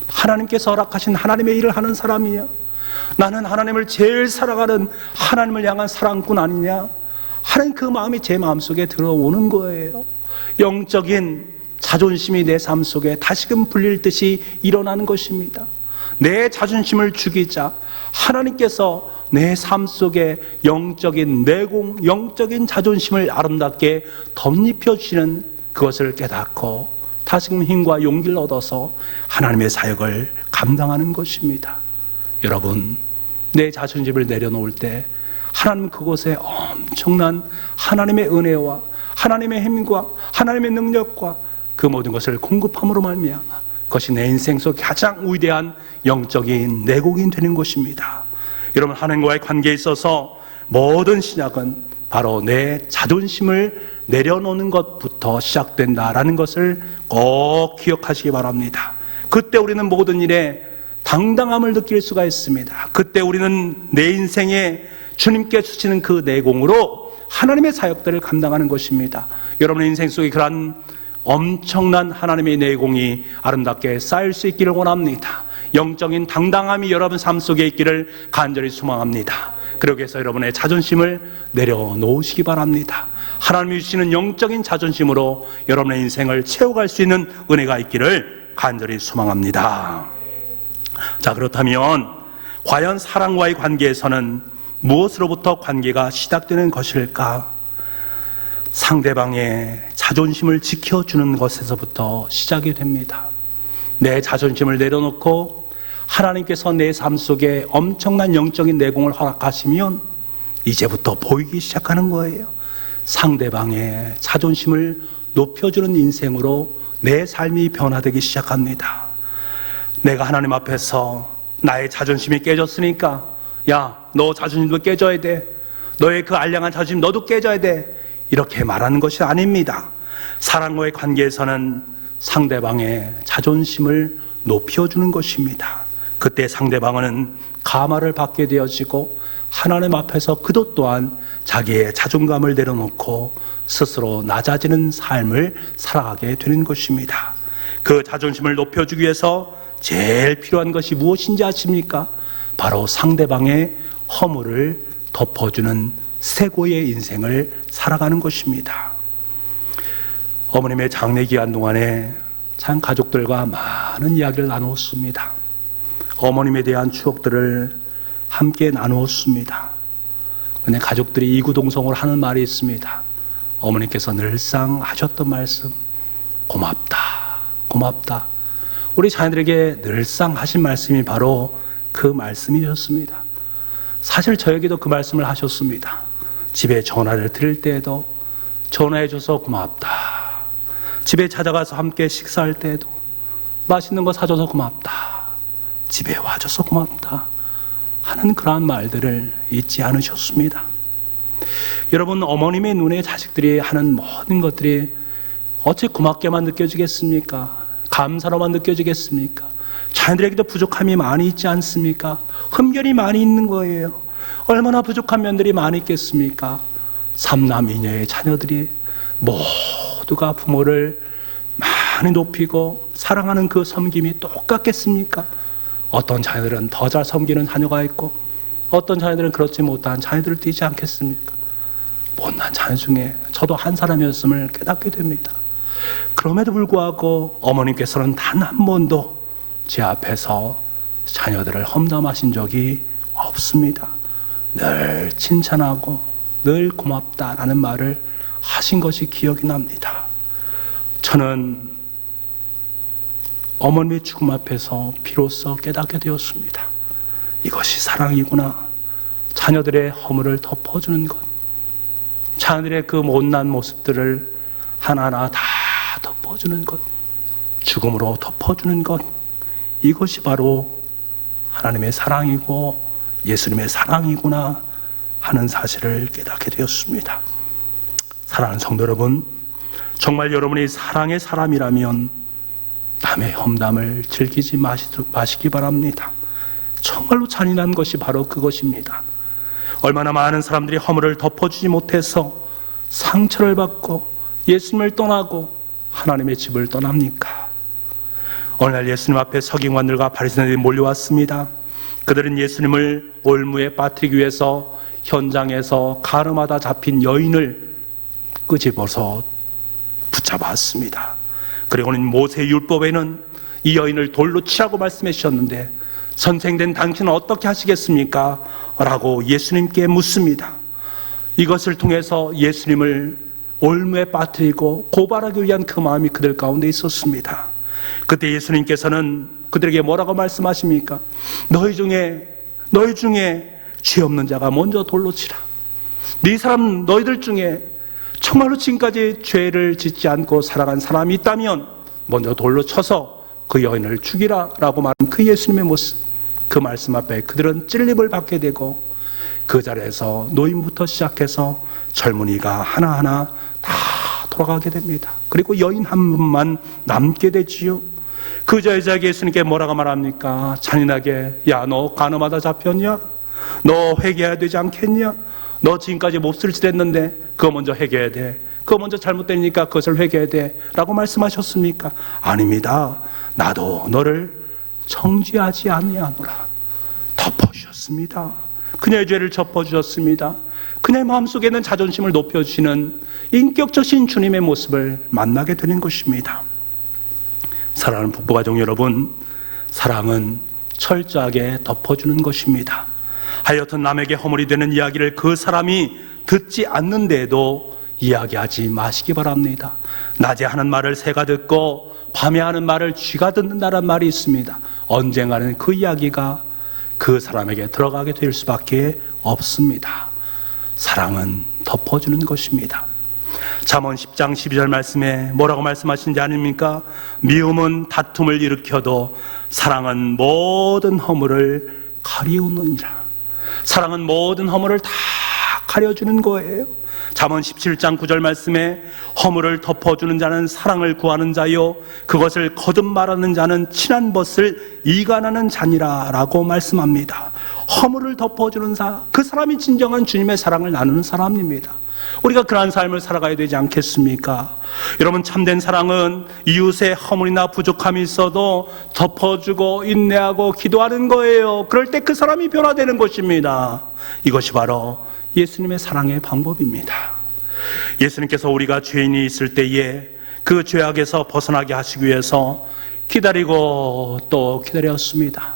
하나님께서 허락하신 하나님의 일을 하는 사람이야. 나는 하나님을 제일 사랑하는 하나님을 향한 사랑꾼 아니냐? 하는 그 마음이 제 마음속에 들어오는 거예요. 영적인 자존심이 내 삶 속에 다시금 불릴 듯이 일어나는 것입니다. 내 자존심을 죽이자 하나님께서 내 삶 속에 영적인 내공, 영적인 자존심을 아름답게 덧입혀 주시는 그것을 깨닫고 다시금 힘과 용기를 얻어서 하나님의 사역을 감당하는 것입니다. 여러분, 내 자존심을 내려놓을 때 하나님 그곳에 엄청난 하나님의 은혜와 하나님의 힘과 하나님의 능력과 그 모든 것을 공급함으로 말미암아 그것이 내 인생 속 가장 위대한 영적인 내공이 되는 것입니다. 여러분, 하나님과의 관계에 있어서 모든 시작은 바로 내 자존심을 내려놓는 것부터 시작된다라는 것을 꼭 기억하시기 바랍니다. 그때 우리는 모든 일에 당당함을 느낄 수가 있습니다. 그때 우리는 내 인생에 주님께 주시는 그 내공으로 하나님의 사역들을 감당하는 것입니다. 여러분의 인생 속에 그러한 엄청난 하나님의 내공이 아름답게 쌓일 수 있기를 원합니다. 영적인 당당함이 여러분 삶 속에 있기를 간절히 소망합니다. 그러기 위해서 여러분의 자존심을 내려놓으시기 바랍니다. 하나님이 주시는 영적인 자존심으로 여러분의 인생을 채워갈 수 있는 은혜가 있기를 간절히 소망합니다. 자, 그렇다면 과연 사랑과의 관계에서는 무엇으로부터 관계가 시작되는 것일까? 상대방의 자존심을 지켜주는 것에서부터 시작이 됩니다. 내 자존심을 내려놓고 하나님께서 내 삶 속에 엄청난 영적인 내공을 허락하시면 이제부터 보이기 시작하는 거예요. 상대방의 자존심을 높여주는 인생으로 내 삶이 변화되기 시작합니다. 내가 하나님 앞에서 나의 자존심이 깨졌으니까 야, 너 자존심도 깨져야 돼. 너의 그 알량한 자존심 너도 깨져야 돼. 이렇게 말하는 것이 아닙니다. 사랑과의 관계에서는 상대방의 자존심을 높여주는 것입니다. 그때 상대방은 감화를 받게 되어지고 하나님 앞에서 그도 또한 자기의 자존감을 내려놓고 스스로 낮아지는 삶을 살아가게 되는 것입니다. 그 자존심을 높여주기 위해서 제일 필요한 것이 무엇인지 아십니까? 바로 상대방의 허물을 덮어주는 쇠고의 인생을 살아가는 것입니다. 어머님의 장례 기간 동안에 참 가족들과 많은 이야기를 나누었습니다. 어머님에 대한 추억들을 함께 나누었습니다. 근데 가족들이 이구동성으로 하는 말이 있습니다. 어머니께서 늘상 하셨던 말씀, 고맙다, 고맙다. 우리 자녀들에게 늘상 하신 말씀이 바로 그 말씀이셨습니다. 사실 저에게도 그 말씀을 하셨습니다. 집에 전화를 드릴 때에도 전화해줘서 고맙다. 집에 찾아가서 함께 식사할 때에도 맛있는 거 사줘서 고맙다. 집에 와줘서 고맙다. 하는 그러한 말들을 잊지 않으셨습니다. 여러분, 어머님의 눈에 자식들이 하는 모든 것들이 어찌 고맙게만 느껴지겠습니까? 감사로만 느껴지겠습니까? 자녀들에게도 부족함이 많이 있지 않습니까? 흠결이 많이 있는 거예요. 얼마나 부족한 면들이 많이 있겠습니까? 삼남이녀의 자녀들이 모두가 부모를 많이 높이고 사랑하는 그 섬김이 똑같겠습니까? 어떤 자녀들은 더 잘 섬기는 자녀가 있고 어떤 자녀들은 그렇지 못한 자녀들을 띄지 않겠습니까? 못난 자녀 중에 저도 한 사람이었음을 깨닫게 됩니다. 그럼에도 불구하고 어머님께서는 단 한 번도 제 앞에서 자녀들을 험담하신 적이 없습니다. 늘 칭찬하고 늘 고맙다라는 말을 하신 것이 기억이 납니다. 저는 어머니의 죽음 앞에서 비로소 깨닫게 되었습니다. 이것이 사랑이구나. 자녀들의 허물을 덮어주는 것, 자녀들의 그 못난 모습들을 하나하나 다 덮어주는 것, 죽음으로 덮어주는 것, 이것이 바로 하나님의 사랑이고 예수님의 사랑이구나 하는 사실을 깨닫게 되었습니다. 사랑하는 성도 여러분, 정말 여러분이 사랑의 사람이라면 남의 험담을 즐기지 마시기 바랍니다. 정말로 잔인한 것이 바로 그것입니다. 얼마나 많은 사람들이 허물을 덮어주지 못해서 상처를 받고 예수님을 떠나고 하나님의 집을 떠납니까? 어느 날 예수님 앞에 서기관들과 바리새인들이 몰려왔습니다. 그들은 예수님을 올무에 빠뜨리기 위해서 현장에서 가늠하다 잡힌 여인을 끄집어서 붙잡았습니다. 그리고는 모세 율법에는 이 여인을 돌로 치라고 말씀해 주셨는데 선생된 당신은 어떻게 하시겠습니까? 라고 예수님께 묻습니다. 이것을 통해서 예수님을 올무에 빠뜨리고 고발하기 위한 그 마음이 그들 가운데 있었습니다. 그때 예수님께서는 그들에게 뭐라고 말씀하십니까? 너희 중에 죄 없는 자가 먼저 돌로 치라. 네 사람 너희들 중에 정말로 지금까지 죄를 짓지 않고 살아간 사람이 있다면 먼저 돌로 쳐서 그 여인을 죽이라 라고 말한 그 예수님의 모습, 그 말씀 앞에 그들은 찔림을 받게 되고 그 자리에서 노인부터 시작해서 젊은이가 하나하나 다 돌아가게 됩니다. 그리고 여인 한 분만 남게 되지요. 그 여자에게 예수님께 뭐라고 말합니까? 잔인하게, 야, 너 간음하다 잡혔냐? 너 회개해야 되지 않겠냐? 너 지금까지 몹쓸 짓 했는데 그거 먼저 회개해야 돼. 그거 먼저 잘못되니까 그것을 회개해야 돼 라고 말씀하셨습니까? 아닙니다. 나도 너를 정죄하지 아니하노라. 덮어주셨습니다. 그녀의 죄를 덮어주셨습니다. 그녀의 마음속에 있는 자존심을 높여주시는 인격적인 주님의 모습을 만나게 되는 것입니다. 사랑하는 북부가족 여러분, 사랑은 철저하게 덮어주는 것입니다. 하여튼 남에게 허물이 되는 이야기를 그 사람이 듣지 않는데도 이야기하지 마시기 바랍니다. 낮에 하는 말을 새가 듣고 밤에 하는 말을 쥐가 듣는다는 말이 있습니다. 언젠가는 그 이야기가 그 사람에게 들어가게 될 수밖에 없습니다. 사랑은 덮어주는 것입니다. 잠언 10장 12절 말씀에 뭐라고 말씀하신지 아닙니까? 미움은 다툼을 일으켜도 사랑은 모든 허물을 가리우느니라. 사랑은 모든 허물을 다 가려주는 거예요. 잠언 17장 9절 말씀에 허물을 덮어주는 자는 사랑을 구하는 자요 그것을 거듭 말하는 자는 친한 벗을 이간하는 자니라 라고 말씀합니다. 허물을 덮어주는 자, 그 사람이 진정한 주님의 사랑을 나누는 사람입니다. 우리가 그러한 삶을 살아가야 되지 않겠습니까? 여러분, 참된 사랑은 이웃의 허물이나 부족함이 있어도 덮어주고 인내하고 기도하는 거예요. 그럴 때 그 사람이 변화되는 것입니다. 이것이 바로 예수님의 사랑의 방법입니다. 예수님께서 우리가 죄인이 있을 때에 그 죄악에서 벗어나게 하시기 위해서 기다리고 또 기다렸습니다.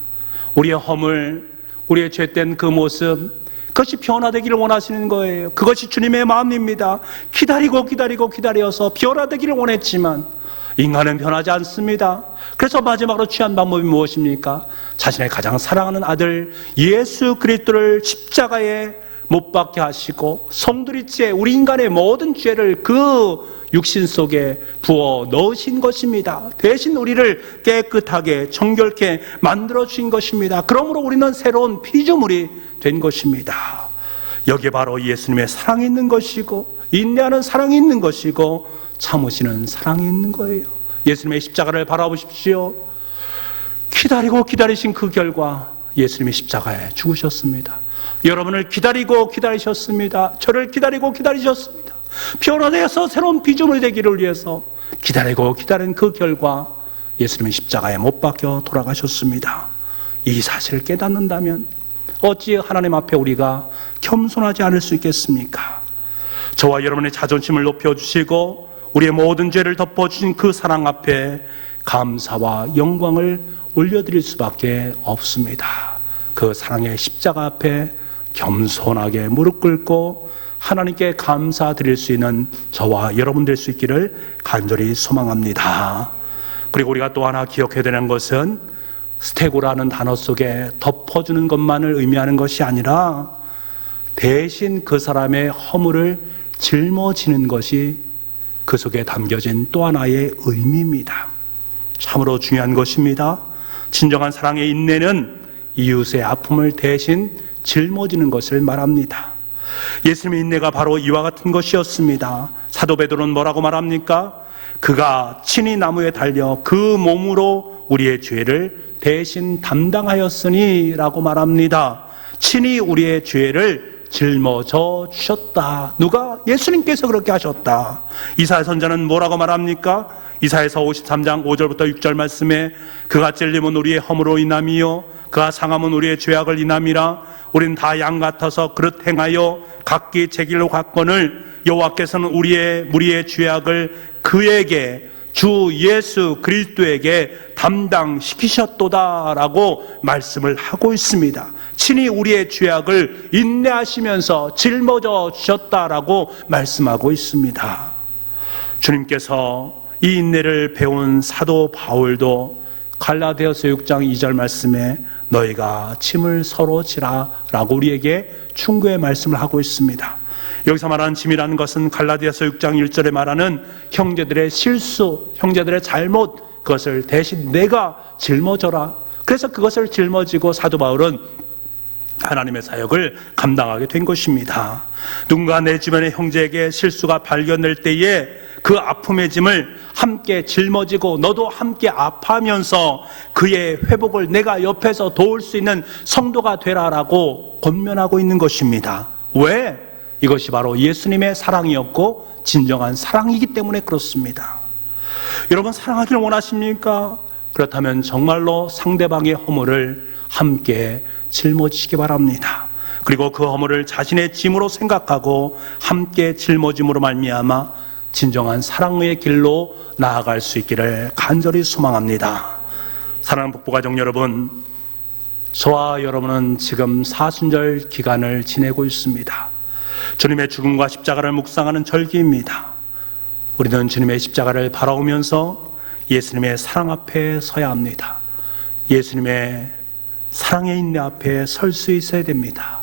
우리의 허물, 우리의 죄된 그 모습, 그것이 변화되기를 원하시는 거예요. 그것이 주님의 마음입니다. 기다려서 변화되기를 원했지만 인간은 변하지 않습니다. 그래서 마지막으로 취한 방법이 무엇입니까? 자신의 가장 사랑하는 아들 예수 그리스도를 십자가에 못 박게 하시고 송두리째 우리 인간의 모든 죄를 그 육신 속에 부어 넣으신 것입니다. 대신 우리를 깨끗하게 정결케 만들어 주신 것입니다. 그러므로 우리는 새로운 피조물이 된 것입니다. 여기에 바로 예수님의 사랑이 있는 것이고 인내하는 사랑이 있는 것이고 참으시는 사랑이 있는 거예요. 예수님의 십자가를 바라보십시오. 기다리신 그 결과 예수님이 십자가에 죽으셨습니다. 여러분을 기다리셨습니다. 저를 기다리셨습니다. 변화되어서 새로운 피조물이 되기를 위해서 기다린 그 결과 예수님은 십자가에 못 박혀 돌아가셨습니다. 이 사실을 깨닫는다면 어찌 하나님 앞에 우리가 겸손하지 않을 수 있겠습니까? 저와 여러분의 자존심을 높여주시고 우리의 모든 죄를 덮어주신 그 사랑 앞에 감사와 영광을 올려드릴 수밖에 없습니다. 그 사랑의 십자가 앞에 겸손하게 무릎 꿇고 하나님께 감사드릴 수 있는 저와 여러분 될 수 있기를 간절히 소망합니다. 그리고 우리가 또 하나 기억해야 되는 것은 스테고라는 단어 속에 덮어주는 것만을 의미하는 것이 아니라 대신 그 사람의 허물을 짊어지는 것이 그 속에 담겨진 또 하나의 의미입니다. 참으로 중요한 것입니다. 진정한 사랑의 인내는 이웃의 아픔을 대신 짊어지는 것을 말합니다. 예수님의 인내가 바로 이와 같은 것이었습니다. 사도 베드로는 뭐라고 말합니까? 그가 친히 나무에 달려 그 몸으로 우리의 죄를 대신 담당하였으니 라고 말합니다. 친히 우리의 죄를 짊어져 주셨다. 누가? 예수님께서 그렇게 하셨다. 이사야 선자는 뭐라고 말합니까? 이사야서 53장 5절부터 6절 말씀에 그가 찔림은 우리의 허물로 인함이요 그가 상함은 우리의 죄악을 인함이라 우리는 다 양 같아서 그릇 행하여 각기 제 길로 갔거늘 여호와께서는 우리의 무리의 죄악을 그에게 주 예수 그리스도에게 담당시키셨도다라고 말씀을 하고 있습니다. 친히 우리의 죄악을 인내하시면서 짊어져 주셨다라고 말씀하고 있습니다. 주님께서 이 인내를 배운 사도 바울도 갈라디아서 6장 2절 말씀에 너희가 짐을 서로 지라 라고 우리에게 충고의 말씀을 하고 있습니다. 여기서 말하는 짐이라는 것은 갈라디아서 6장 1절에 말하는 형제들의 실수, 형제들의 잘못, 그것을 대신 내가 짊어져라. 그래서 그것을 짊어지고 사도 바울은 하나님의 사역을 감당하게 된 것입니다. 누군가 내 주변의 형제에게 실수가 발견될 때에 그 아픔의 짐을 함께 짊어지고 너도 함께 아파하면서 그의 회복을 내가 옆에서 도울 수 있는 성도가 되라라고 권면하고 있는 것입니다. 왜? 이것이 바로 예수님의 사랑이었고 진정한 사랑이기 때문에 그렇습니다. 여러분, 사랑하기를 원하십니까? 그렇다면 정말로 상대방의 허물을 함께 짊어지시기 바랍니다. 그리고 그 허물을 자신의 짐으로 생각하고 함께 짊어짐으로 말미암아 진정한 사랑의 길로 나아갈 수 있기를 간절히 소망합니다. 사랑하는 북부가족 여러분, 저와 여러분은 지금 사순절 기간을 지내고 있습니다. 주님의 죽음과 십자가를 묵상하는 절기입니다. 우리는 주님의 십자가를 바라보면서 예수님의 사랑 앞에 서야 합니다. 예수님의 사랑의 인내 앞에 설 수 있어야 됩니다.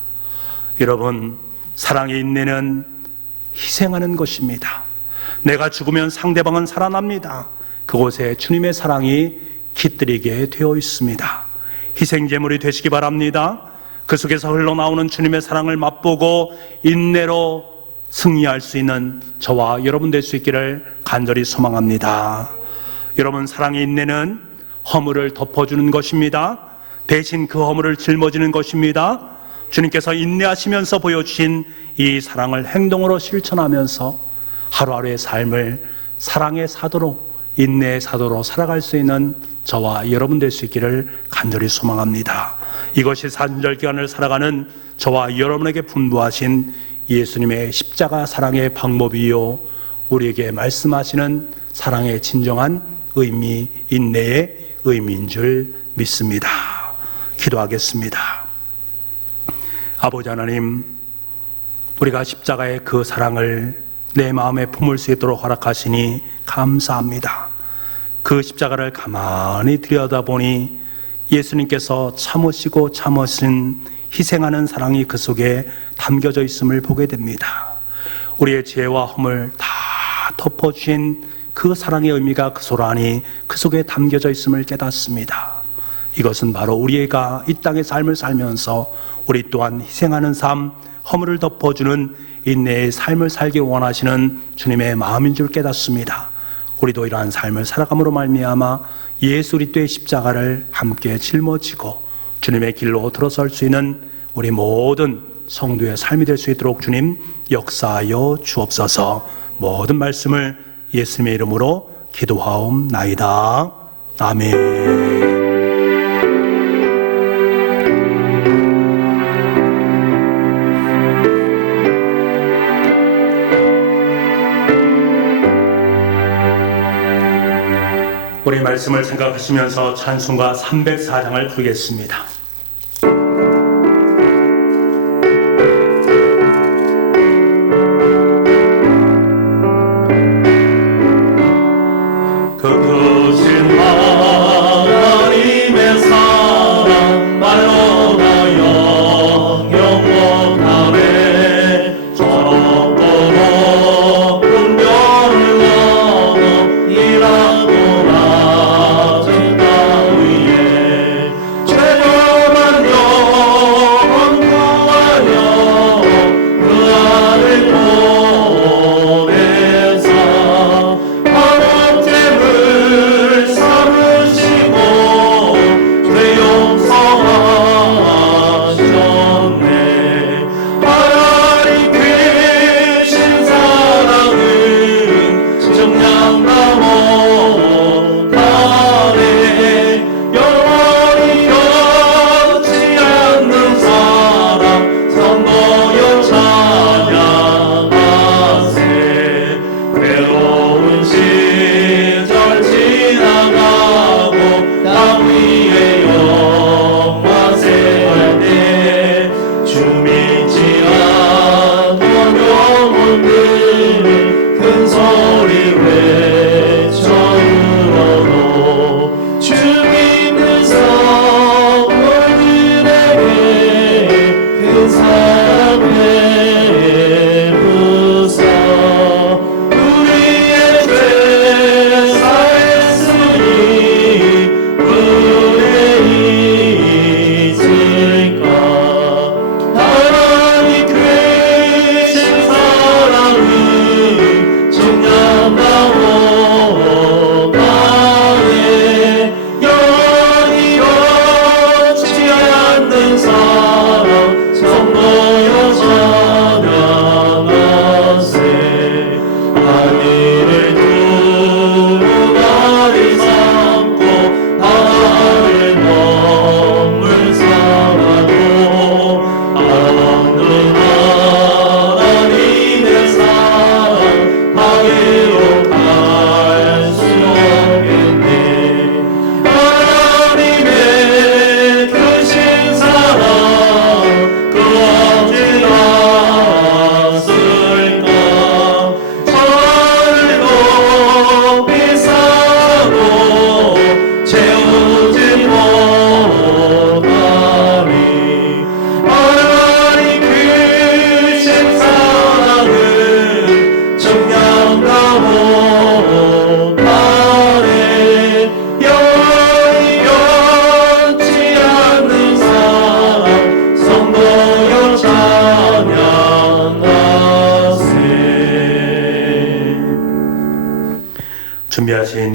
여러분, 사랑의 인내는 희생하는 것입니다. 내가 죽으면 상대방은 살아납니다. 그곳에 주님의 사랑이 깃들이게 되어 있습니다. 희생제물이 되시기 바랍니다. 그 속에서 흘러나오는 주님의 사랑을 맛보고 인내로 승리할 수 있는 저와 여러분 될 수 있기를 간절히 소망합니다. 여러분, 사랑의 인내는 허물을 덮어주는 것입니다. 대신 그 허물을 짊어지는 것입니다. 주님께서 인내하시면서 보여주신 이 사랑을 행동으로 실천하면서 하루하루의 삶을 사랑의 사도로, 인내의 사도로 살아갈 수 있는 저와 여러분 될 수 있기를 간절히 소망합니다. 이것이 사순절 기간을 살아가는 저와 여러분에게 분부하신 예수님의 십자가 사랑의 방법이요, 우리에게 말씀하시는 사랑의 진정한 의미, 인내의 의미인 줄 믿습니다. 기도하겠습니다. 아버지 하나님, 우리가 십자가의 그 사랑을 내 마음에 품을 수 있도록 허락하시니 감사합니다. 그 십자가를 가만히 들여다보니 예수님께서 참으시고 참으신 희생하는 사랑이 그 속에 담겨져 있음을 보게 됩니다. 우리의 죄와 허물 다 덮어주신 그 사랑의 의미가 그 소란이 그 속에 담겨져 있음을 깨닫습니다. 이것은 바로 우리가 이 땅의 삶을 살면서 우리 또한 희생하는 삶, 허물을 덮어주는 인내의 삶을 살기 원하시는 주님의 마음인 줄 깨닫습니다. 우리도 이러한 삶을 살아감으로 말미암아 예수 그리스도의 십자가를 함께 짊어지고 주님의 길로 들어설 수 있는 우리 모든 성도의 삶이 될 수 있도록 주님 역사하여 주옵소서. 모든 말씀을 예수님의 이름으로 기도하옵나이다. 아멘. 우리 말씀을 생각하시면서 찬송가 304장을 부르겠습니다. 그 크신 하나님의 사랑 말로나 영영 못하네. 저 높은 별을 넘어 일하고 죄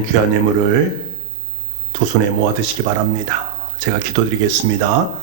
귀한 예물을 두 손에 모아 드시기 바랍니다. 제가 기도드리겠습니다.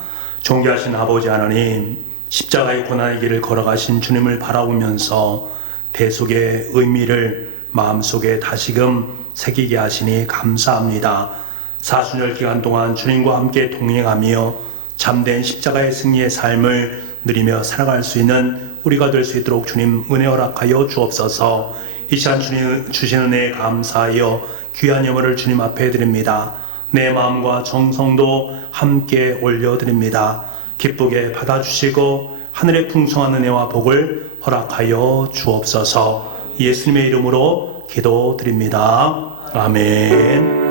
존귀하신 아버지 하나님, 십자가의 고난의 길을 걸어가신 주님을 바라보면서 대속의 의미를 마음속에 다시금 새기게 하시니 감사합니다. 사순절 기간 동안 주님과 함께 동행하며 참된 십자가의 승리의 삶을 누리며 살아갈 수 있는 우리가 될 수 있도록 주님 은혜 허락하여 주옵소서. 이 시간 주님 주신 은혜에 감사하여 귀한 예물을 주님 앞에 드립니다. 내 마음과 정성도 함께 올려드립니다. 기쁘게 받아주시고 하늘의 풍성한 은혜와 복을 허락하여 주옵소서. 예수님의 이름으로 기도드립니다. 아멘.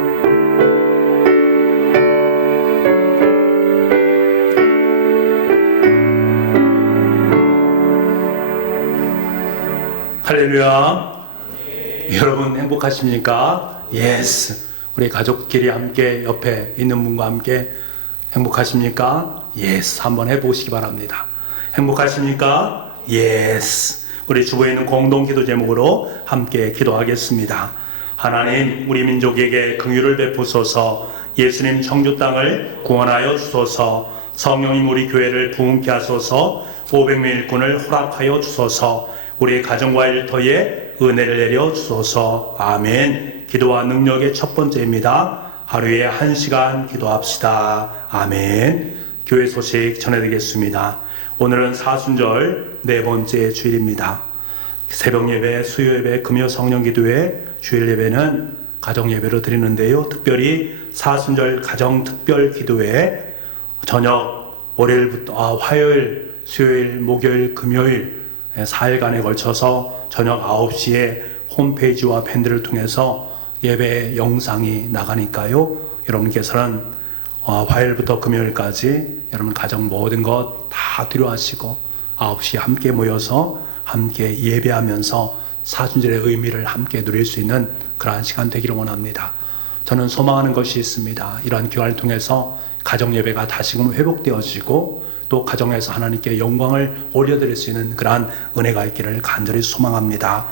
할렐루야. 여러분 행복하십니까? 예스. 우리 가족끼리 함께 옆에 있는 분과 함께 행복하십니까? 예스. 한번 해보시기 바랍니다. 행복하십니까? 예스. 우리 주부에 있는 공동 기도 제목으로 함께 기도하겠습니다. 하나님, 우리 민족에게 긍휼을 베푸소서. 예수님 청주 땅을 구원하여 주소서. 성령님 우리 교회를 부흥케 하소서. 500명 일꾼을 허락하여 주소서. 우리 가정과 일터에 은혜를 내려 주소서. 아멘. 기도와 능력의 첫 번째입니다. 하루에 1시간 기도합시다. 아멘. 교회 소식 전해드리겠습니다. 오늘은 사순절 네 번째 주일입니다. 새벽 예배, 수요 예배, 금요 성령 기도회, 주일 예배는 가정 예배로 드리는데요. 특별히 사순절 가정 특별 기도회 저녁 월요일부터 화요일, 수요일, 목요일, 금요일 4일간에 걸쳐서 저녁 9시에 홈페이지와 밴드를 통해서 예배 영상이 나가니까요. 여러분께서는 화요일부터 금요일까지 여러분 가정 모든 것 다 뒤로하시고 9시에 함께 모여서 함께 예배하면서 사순절의 의미를 함께 누릴 수 있는 그러한 시간 되기를 원합니다. 저는 소망하는 것이 있습니다. 이러한 교회를 통해서 가정 예배가 다시금 회복되어지고 또 가정에서 하나님께 영광을 올려드릴 수 있는 그러한 은혜가 있기를 간절히 소망합니다.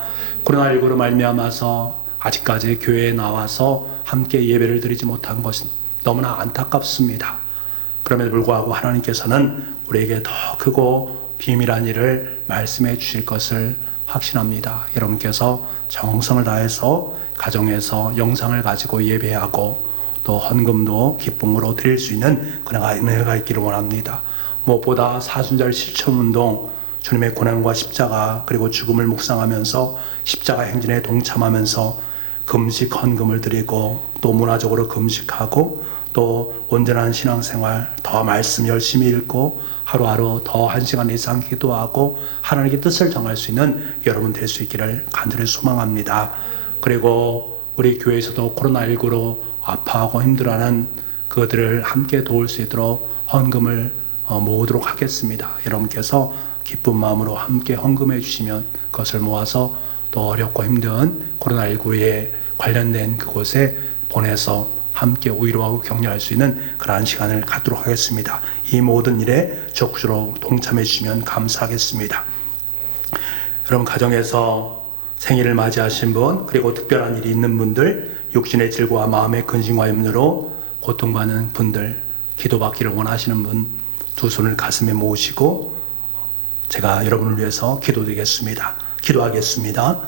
코로나19로 말미암아서 아직까지 교회에 나와서 함께 예배를 드리지 못한 것은 너무나 안타깝습니다. 그럼에도 불구하고 하나님께서는 우리에게 더 크고 비밀한 일을 말씀해 주실 것을 확신합니다. 여러분께서 정성을 다해서 가정에서 영상을 가지고 예배하고 또 헌금도 기쁨으로 드릴 수 있는 그런 은혜가 있기를 원합니다. 무엇보다 사순절 실천운동, 주님의 고난과 십자가 그리고 죽음을 묵상하면서 십자가 행진에 동참하면서 금식 헌금을 드리고 또 문화적으로 금식하고 또 온전한 신앙생활, 더 말씀 열심히 읽고 하루하루 더 1시간 이상 기도하고 하나님의 뜻을 정할 수 있는 여러분 될 수 있기를 간절히 소망합니다. 그리고 우리 교회에서도 코로나19로 아파하고 힘들어하는 그들을 함께 도울 수 있도록 헌금을 모으도록 하겠습니다. 여러분께서 기쁜 마음으로 함께 헌금해 주시면 그것을 모아서 또 어렵고 힘든 코로나19에 관련된 그곳에 보내서 함께 위로하고 격려할 수 있는 그러한 시간을 갖도록 하겠습니다. 이 모든 일에 적극적으로 동참해 주시면 감사하겠습니다. 여러분 가정에서 생일을 맞이하신 분 그리고 특별한 일이 있는 분들 육신의 질과 마음의 근심과 염려로 고통받는 분들 기도받기를 원하시는 분 두 손을 가슴에 모으시고 제가 여러분을 위해서 기도드리겠습니다. 기도하겠습니다.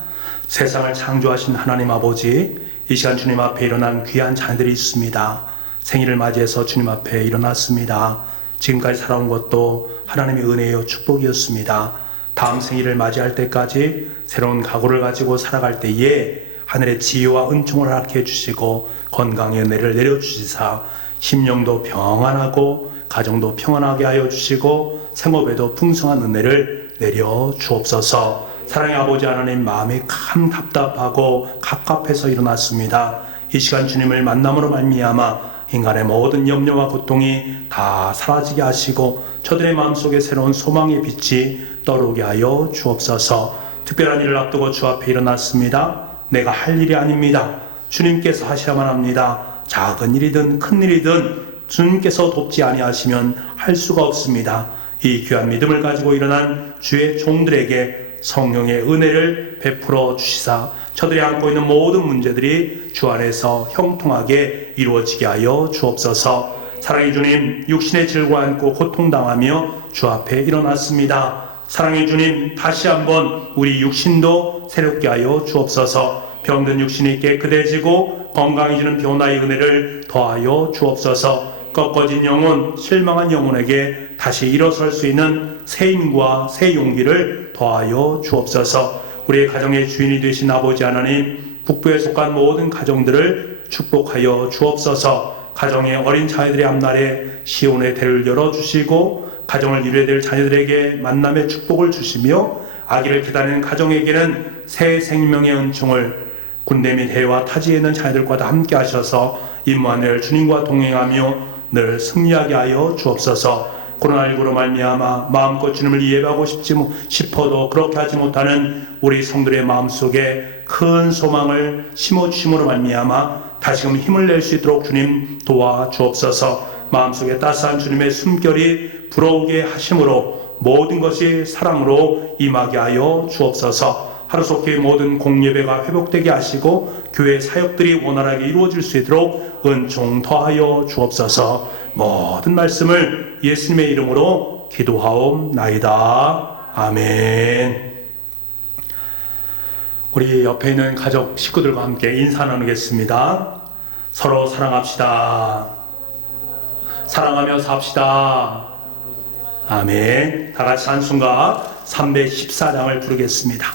세상을 창조하신 하나님 아버지, 이 시간 주님 앞에 일어난 귀한 자녀들이 있습니다. 생일을 맞이해서 주님 앞에 일어났습니다. 지금까지 살아온 것도 하나님의 은혜요 축복이었습니다. 다음 생일을 맞이할 때까지 새로운 각오를 가지고 살아갈 때에 하늘의 지혜와 은총을 허락해 주시고 건강의 은혜를 내려주시사 심령도 평안하고 가정도 평안하게 하여 주시고 생업에도 풍성한 은혜를 내려 주옵소서. 사랑의 아버지 하나님, 마음이 참 답답하고 갑갑해서 일어났습니다. 이 시간 주님을 만남으로 말미암아 인간의 모든 염려와 고통이 다 사라지게 하시고 저들의 마음속에 새로운 소망의 빛이 떠오르게 하여 주옵소서. 특별한 일을 앞두고 주 앞에 일어났습니다. 내가 할 일이 아닙니다. 주님께서 하셔야만 합니다. 작은 일이든 큰 일이든 주님께서 돕지 아니하시면 할 수가 없습니다. 이 귀한 믿음을 가지고 일어난 주의 종들에게 성령의 은혜를 베풀어 주시사 저들이 안고 있는 모든 문제들이 주 안에서 형통하게 이루어지게 하여 주옵소서. 사랑의 주님, 육신의 질과 안고 고통당하며 주 앞에 일어났습니다. 사랑의 주님, 다시 한번 우리 육신도 새롭게 하여 주옵소서. 병든 육신이 깨끗해지고 건강해지는 변화의 은혜를 더하여 주옵소서. 꺾어진 영혼, 실망한 영혼에게 다시 일어설 수 있는 새 힘과 새 용기를 더하여 주옵소서. 우리의 가정의 주인이 되신 아버지 하나님, 북부에 속한 모든 가정들을 축복하여 주옵소서. 가정의 어린 자녀들의 앞날에 시온의 대를 열어주시고 가정을 이루어야 될 자녀들에게 만남의 축복을 주시며 아기를 기다리는 가정에게는 새 생명의 은총을 군대 및 해와 타지에 있는 자녀들과도 함께 하셔서 임무한을 주님과 동행하며 늘 승리하게 하여 주옵소서. 코로나19로 말미암아 마음껏 주님을 예배하고 싶어도 그렇게 하지 못하는 우리 성도의 마음속에 큰 소망을 심어주심으로 말미암아 다시금 힘을 낼 수 있도록 주님 도와주옵소서. 마음속에 따스한 주님의 숨결이 불어오게 하심으로 모든 것이 사랑으로 임하게 하여 주옵소서. 하루속히 모든 공예배가 회복되게 하시고 교회 사역들이 원활하게 이루어질 수 있도록 은총 더하여 주옵소서. 모든 말씀을 예수님의 이름으로 기도하옵나이다. 아멘. 우리 옆에 있는 가족 식구들과 함께 인사 나누겠습니다. 서로 사랑합시다. 사랑하며 삽시다. 아멘. 다 같이 찬송가 314장을 부르겠습니다.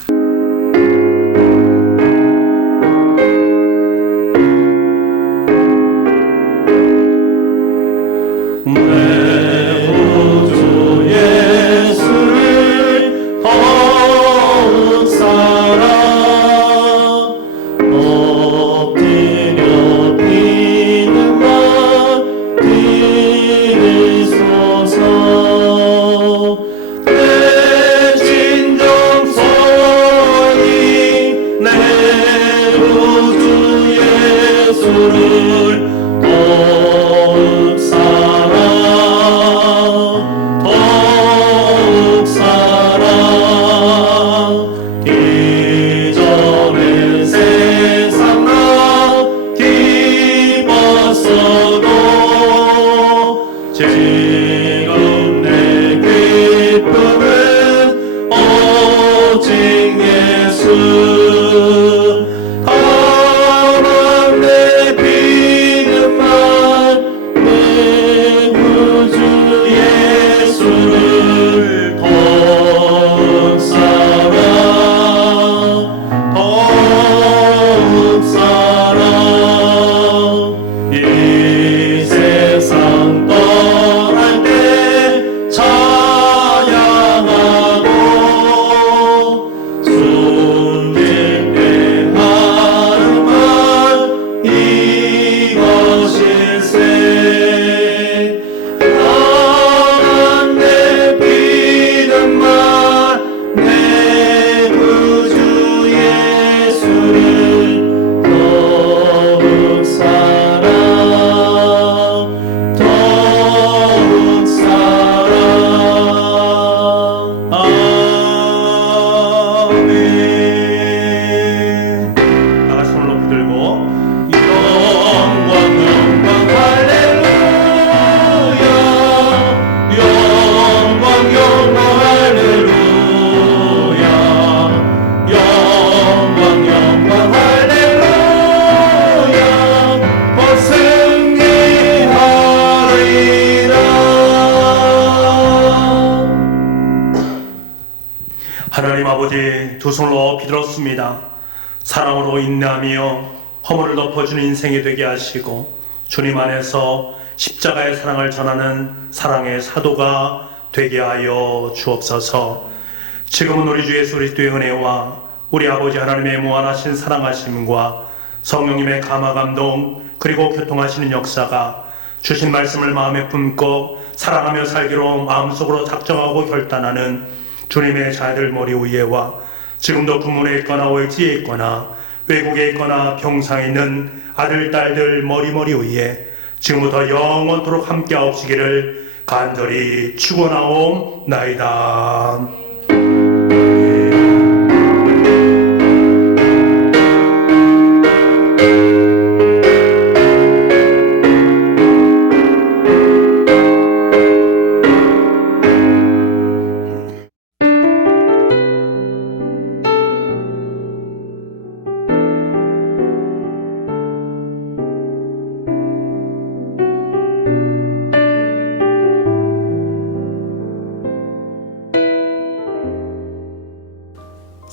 하나님 아버지, 두 손을 높이 들었습니다. 사랑으로 인내하며 허물을 덮어주는 인생이 되게 하시고 주님 안에서 십자가의 사랑을 전하는 사랑의 사도가 되게 하여 주옵소서. 지금은 우리 주 예수 그리스도의 은혜와 우리 아버지 하나님의 무한하신 사랑하심과 성령님의 감화 감동 그리고 교통하시는 역사가 주신 말씀을 마음에 품고 사랑하며 살기로 마음속으로 작정하고 결단하는 주님의 자녀들 머리 위에와 지금도 부문에 있거나 외지에 있거나 외국에 있거나 병상에 있는 아들 딸들 머리 위에 지금부터 영원토록 함께하옵시기를 간절히 축원하옵나이다.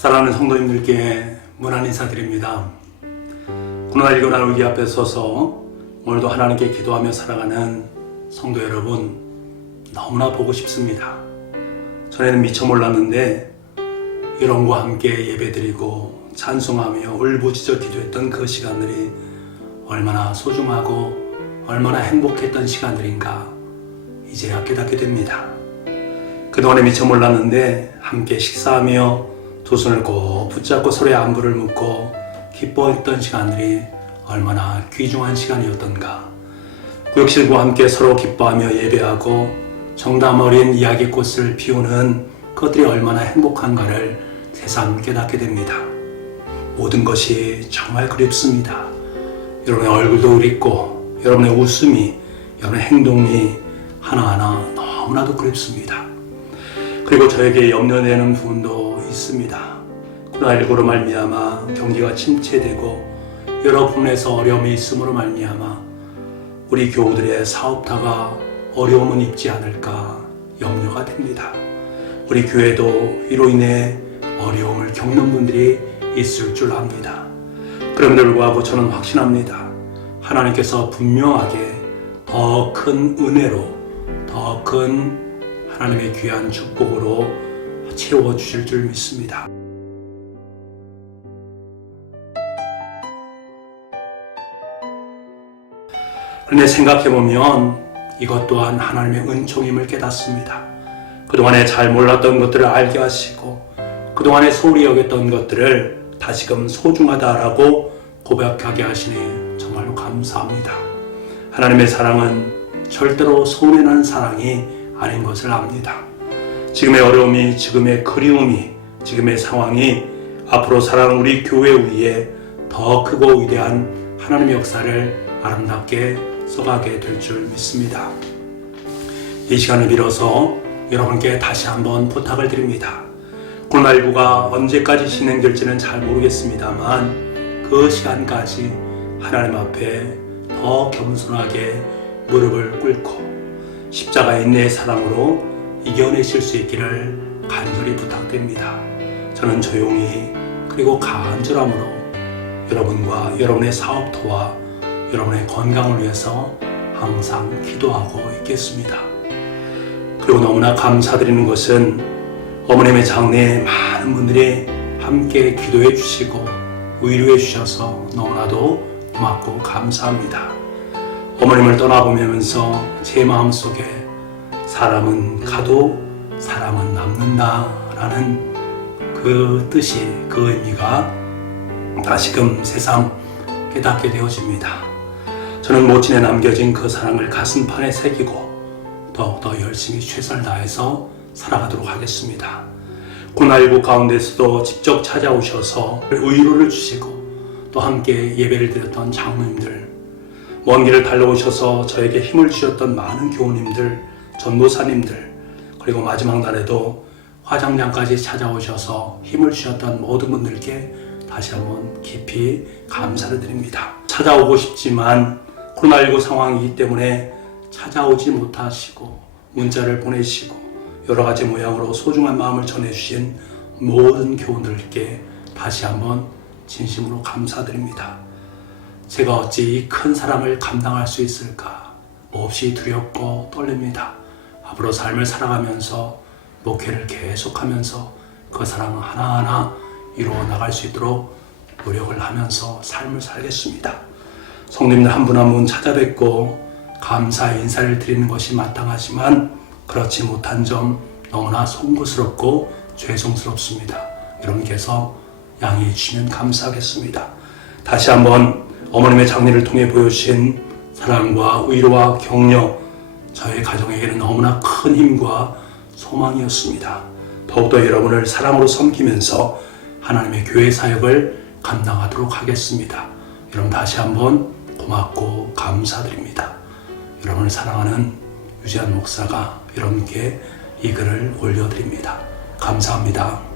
사랑하는 성도님들께 문안 인사드립니다. 코로나19 나누기 앞에 서서 오늘도 하나님께 기도하며 살아가는 성도 여러분, 너무나 보고 싶습니다. 전에는 미처 몰랐는데 여러분과 함께 예배드리고 찬송하며 울부짖어 기도했던 그 시간들이 얼마나 소중하고 얼마나 행복했던 시간들인가 이제야 깨닫게 됩니다. 그동안에 미처 몰랐는데 함께 식사하며 두 손을 꼭 붙잡고 서로의 안부를 묻고 기뻐했던 시간들이 얼마나 귀중한 시간이었던가. 구역실과 함께 서로 기뻐하며 예배하고 정담 어린 이야기꽃을 피우는 그것들이 얼마나 행복한가를 새삼 깨닫게 됩니다. 모든 것이 정말 그립습니다. 여러분의 얼굴도 그립고 여러분의 웃음이, 여러분의 행동이 하나하나 너무나도 그립습니다. 그리고 저에게 염려되는 부분도 있습니다. 코로나19로 말미암아 경기가 침체되고 여러 부분에서 어려움이 있음으로 말미암아 우리 교우들의 사업다가 어려움은 있지 않을까 염려가 됩니다. 우리 교회도 이로 인해 어려움을 겪는 분들이 있을 줄 압니다. 그럼에도 불구하고 저는 확신합니다. 하나님께서 분명하게 더 큰 은혜로, 더 큰 하나님의 귀한 축복으로 채워주실 줄 믿습니다. 그런데 생각해보면 이것 또한 하나님의 은총임을 깨닫습니다. 그동안에 잘 몰랐던 것들을 알게 하시고 그동안에 소홀히 여겼던 것들을 다시금 소중하다라고 고백하게 하시니 정말로 감사합니다. 하나님의 사랑은 절대로 손해나는 사랑이 아닌 것을 압니다. 지금의 어려움이, 지금의 그리움이, 지금의 상황이 앞으로 살아가는 우리 교회 위에 더 크고 위대한 하나님의 역사를 아름답게 써가게 될 줄 믿습니다. 이 시간을 빌어서 여러분께 다시 한번 부탁을 드립니다. 코로나19가 언제까지 진행될지는 잘 모르겠습니다만 그 시간까지 하나님 앞에 더 겸손하게 무릎을 꿇고 십자가 인내의 사랑으로 이겨내실 수 있기를 간절히 부탁드립니다. 저는 조용히 그리고 간절함으로 여러분과 여러분의 사업터와 여러분의 건강을 위해서 항상 기도하고 있겠습니다. 그리고 너무나 감사드리는 것은 어머님의 장래에 많은 분들이 함께 기도해 주시고 위로해 주셔서 너무나도 고맙고 감사합니다. 어머님을 떠나보면서 제 마음속에 사람은 가도 사람은 남는다라는 그 뜻이, 그 의미가 다시금 새삼 깨닫게 되어집니다. 저는 모친에 남겨진 그 사랑을 가슴판에 새기고 더욱더 열심히 최선을 다해서 살아가도록 하겠습니다. 코로나19 가운데서도 직접 찾아오셔서 위로를 주시고 또 함께 예배를 드렸던 장로님들, 먼 길을 달려오셔서 저에게 힘을 주셨던 많은 교우님들, 전도사님들, 그리고 마지막 날에도 화장장까지 찾아오셔서 힘을 주셨던 모든 분들께 다시 한번 깊이 감사를 드립니다. 찾아오고 싶지만 코로나19 상황이기 때문에 찾아오지 못하시고 문자를 보내시고 여러 가지 모양으로 소중한 마음을 전해주신 모든 교우들께 다시 한번 진심으로 감사드립니다. 제가 어찌 이 큰 사랑을 감당할 수 있을까 몹시 두렵고 떨립니다. 앞으로 삶을 살아가면서 목회를 계속하면서 그 사랑 하나하나 이루어 나갈 수 있도록 노력을 하면서 삶을 살겠습니다. 성도님들 한 분 한 분 찾아뵙고 감사의 인사를 드리는 것이 마땅하지만 그렇지 못한 점 너무나 송구스럽고 죄송스럽습니다. 여러분께서 양해해 주시면 감사하겠습니다. 다시 한번 어머님의 장례를 통해 보여주신 사랑과 위로와 격려, 저의 가정에게는 너무나 큰 힘과 소망이었습니다. 더욱더 여러분을 사랑으로 섬기면서 하나님의 교회 사역을 감당하도록 하겠습니다. 여러분 다시 한번 고맙고 감사드립니다. 여러분을 사랑하는 유지한 목사가 여러분께 이 글을 올려드립니다. 감사합니다.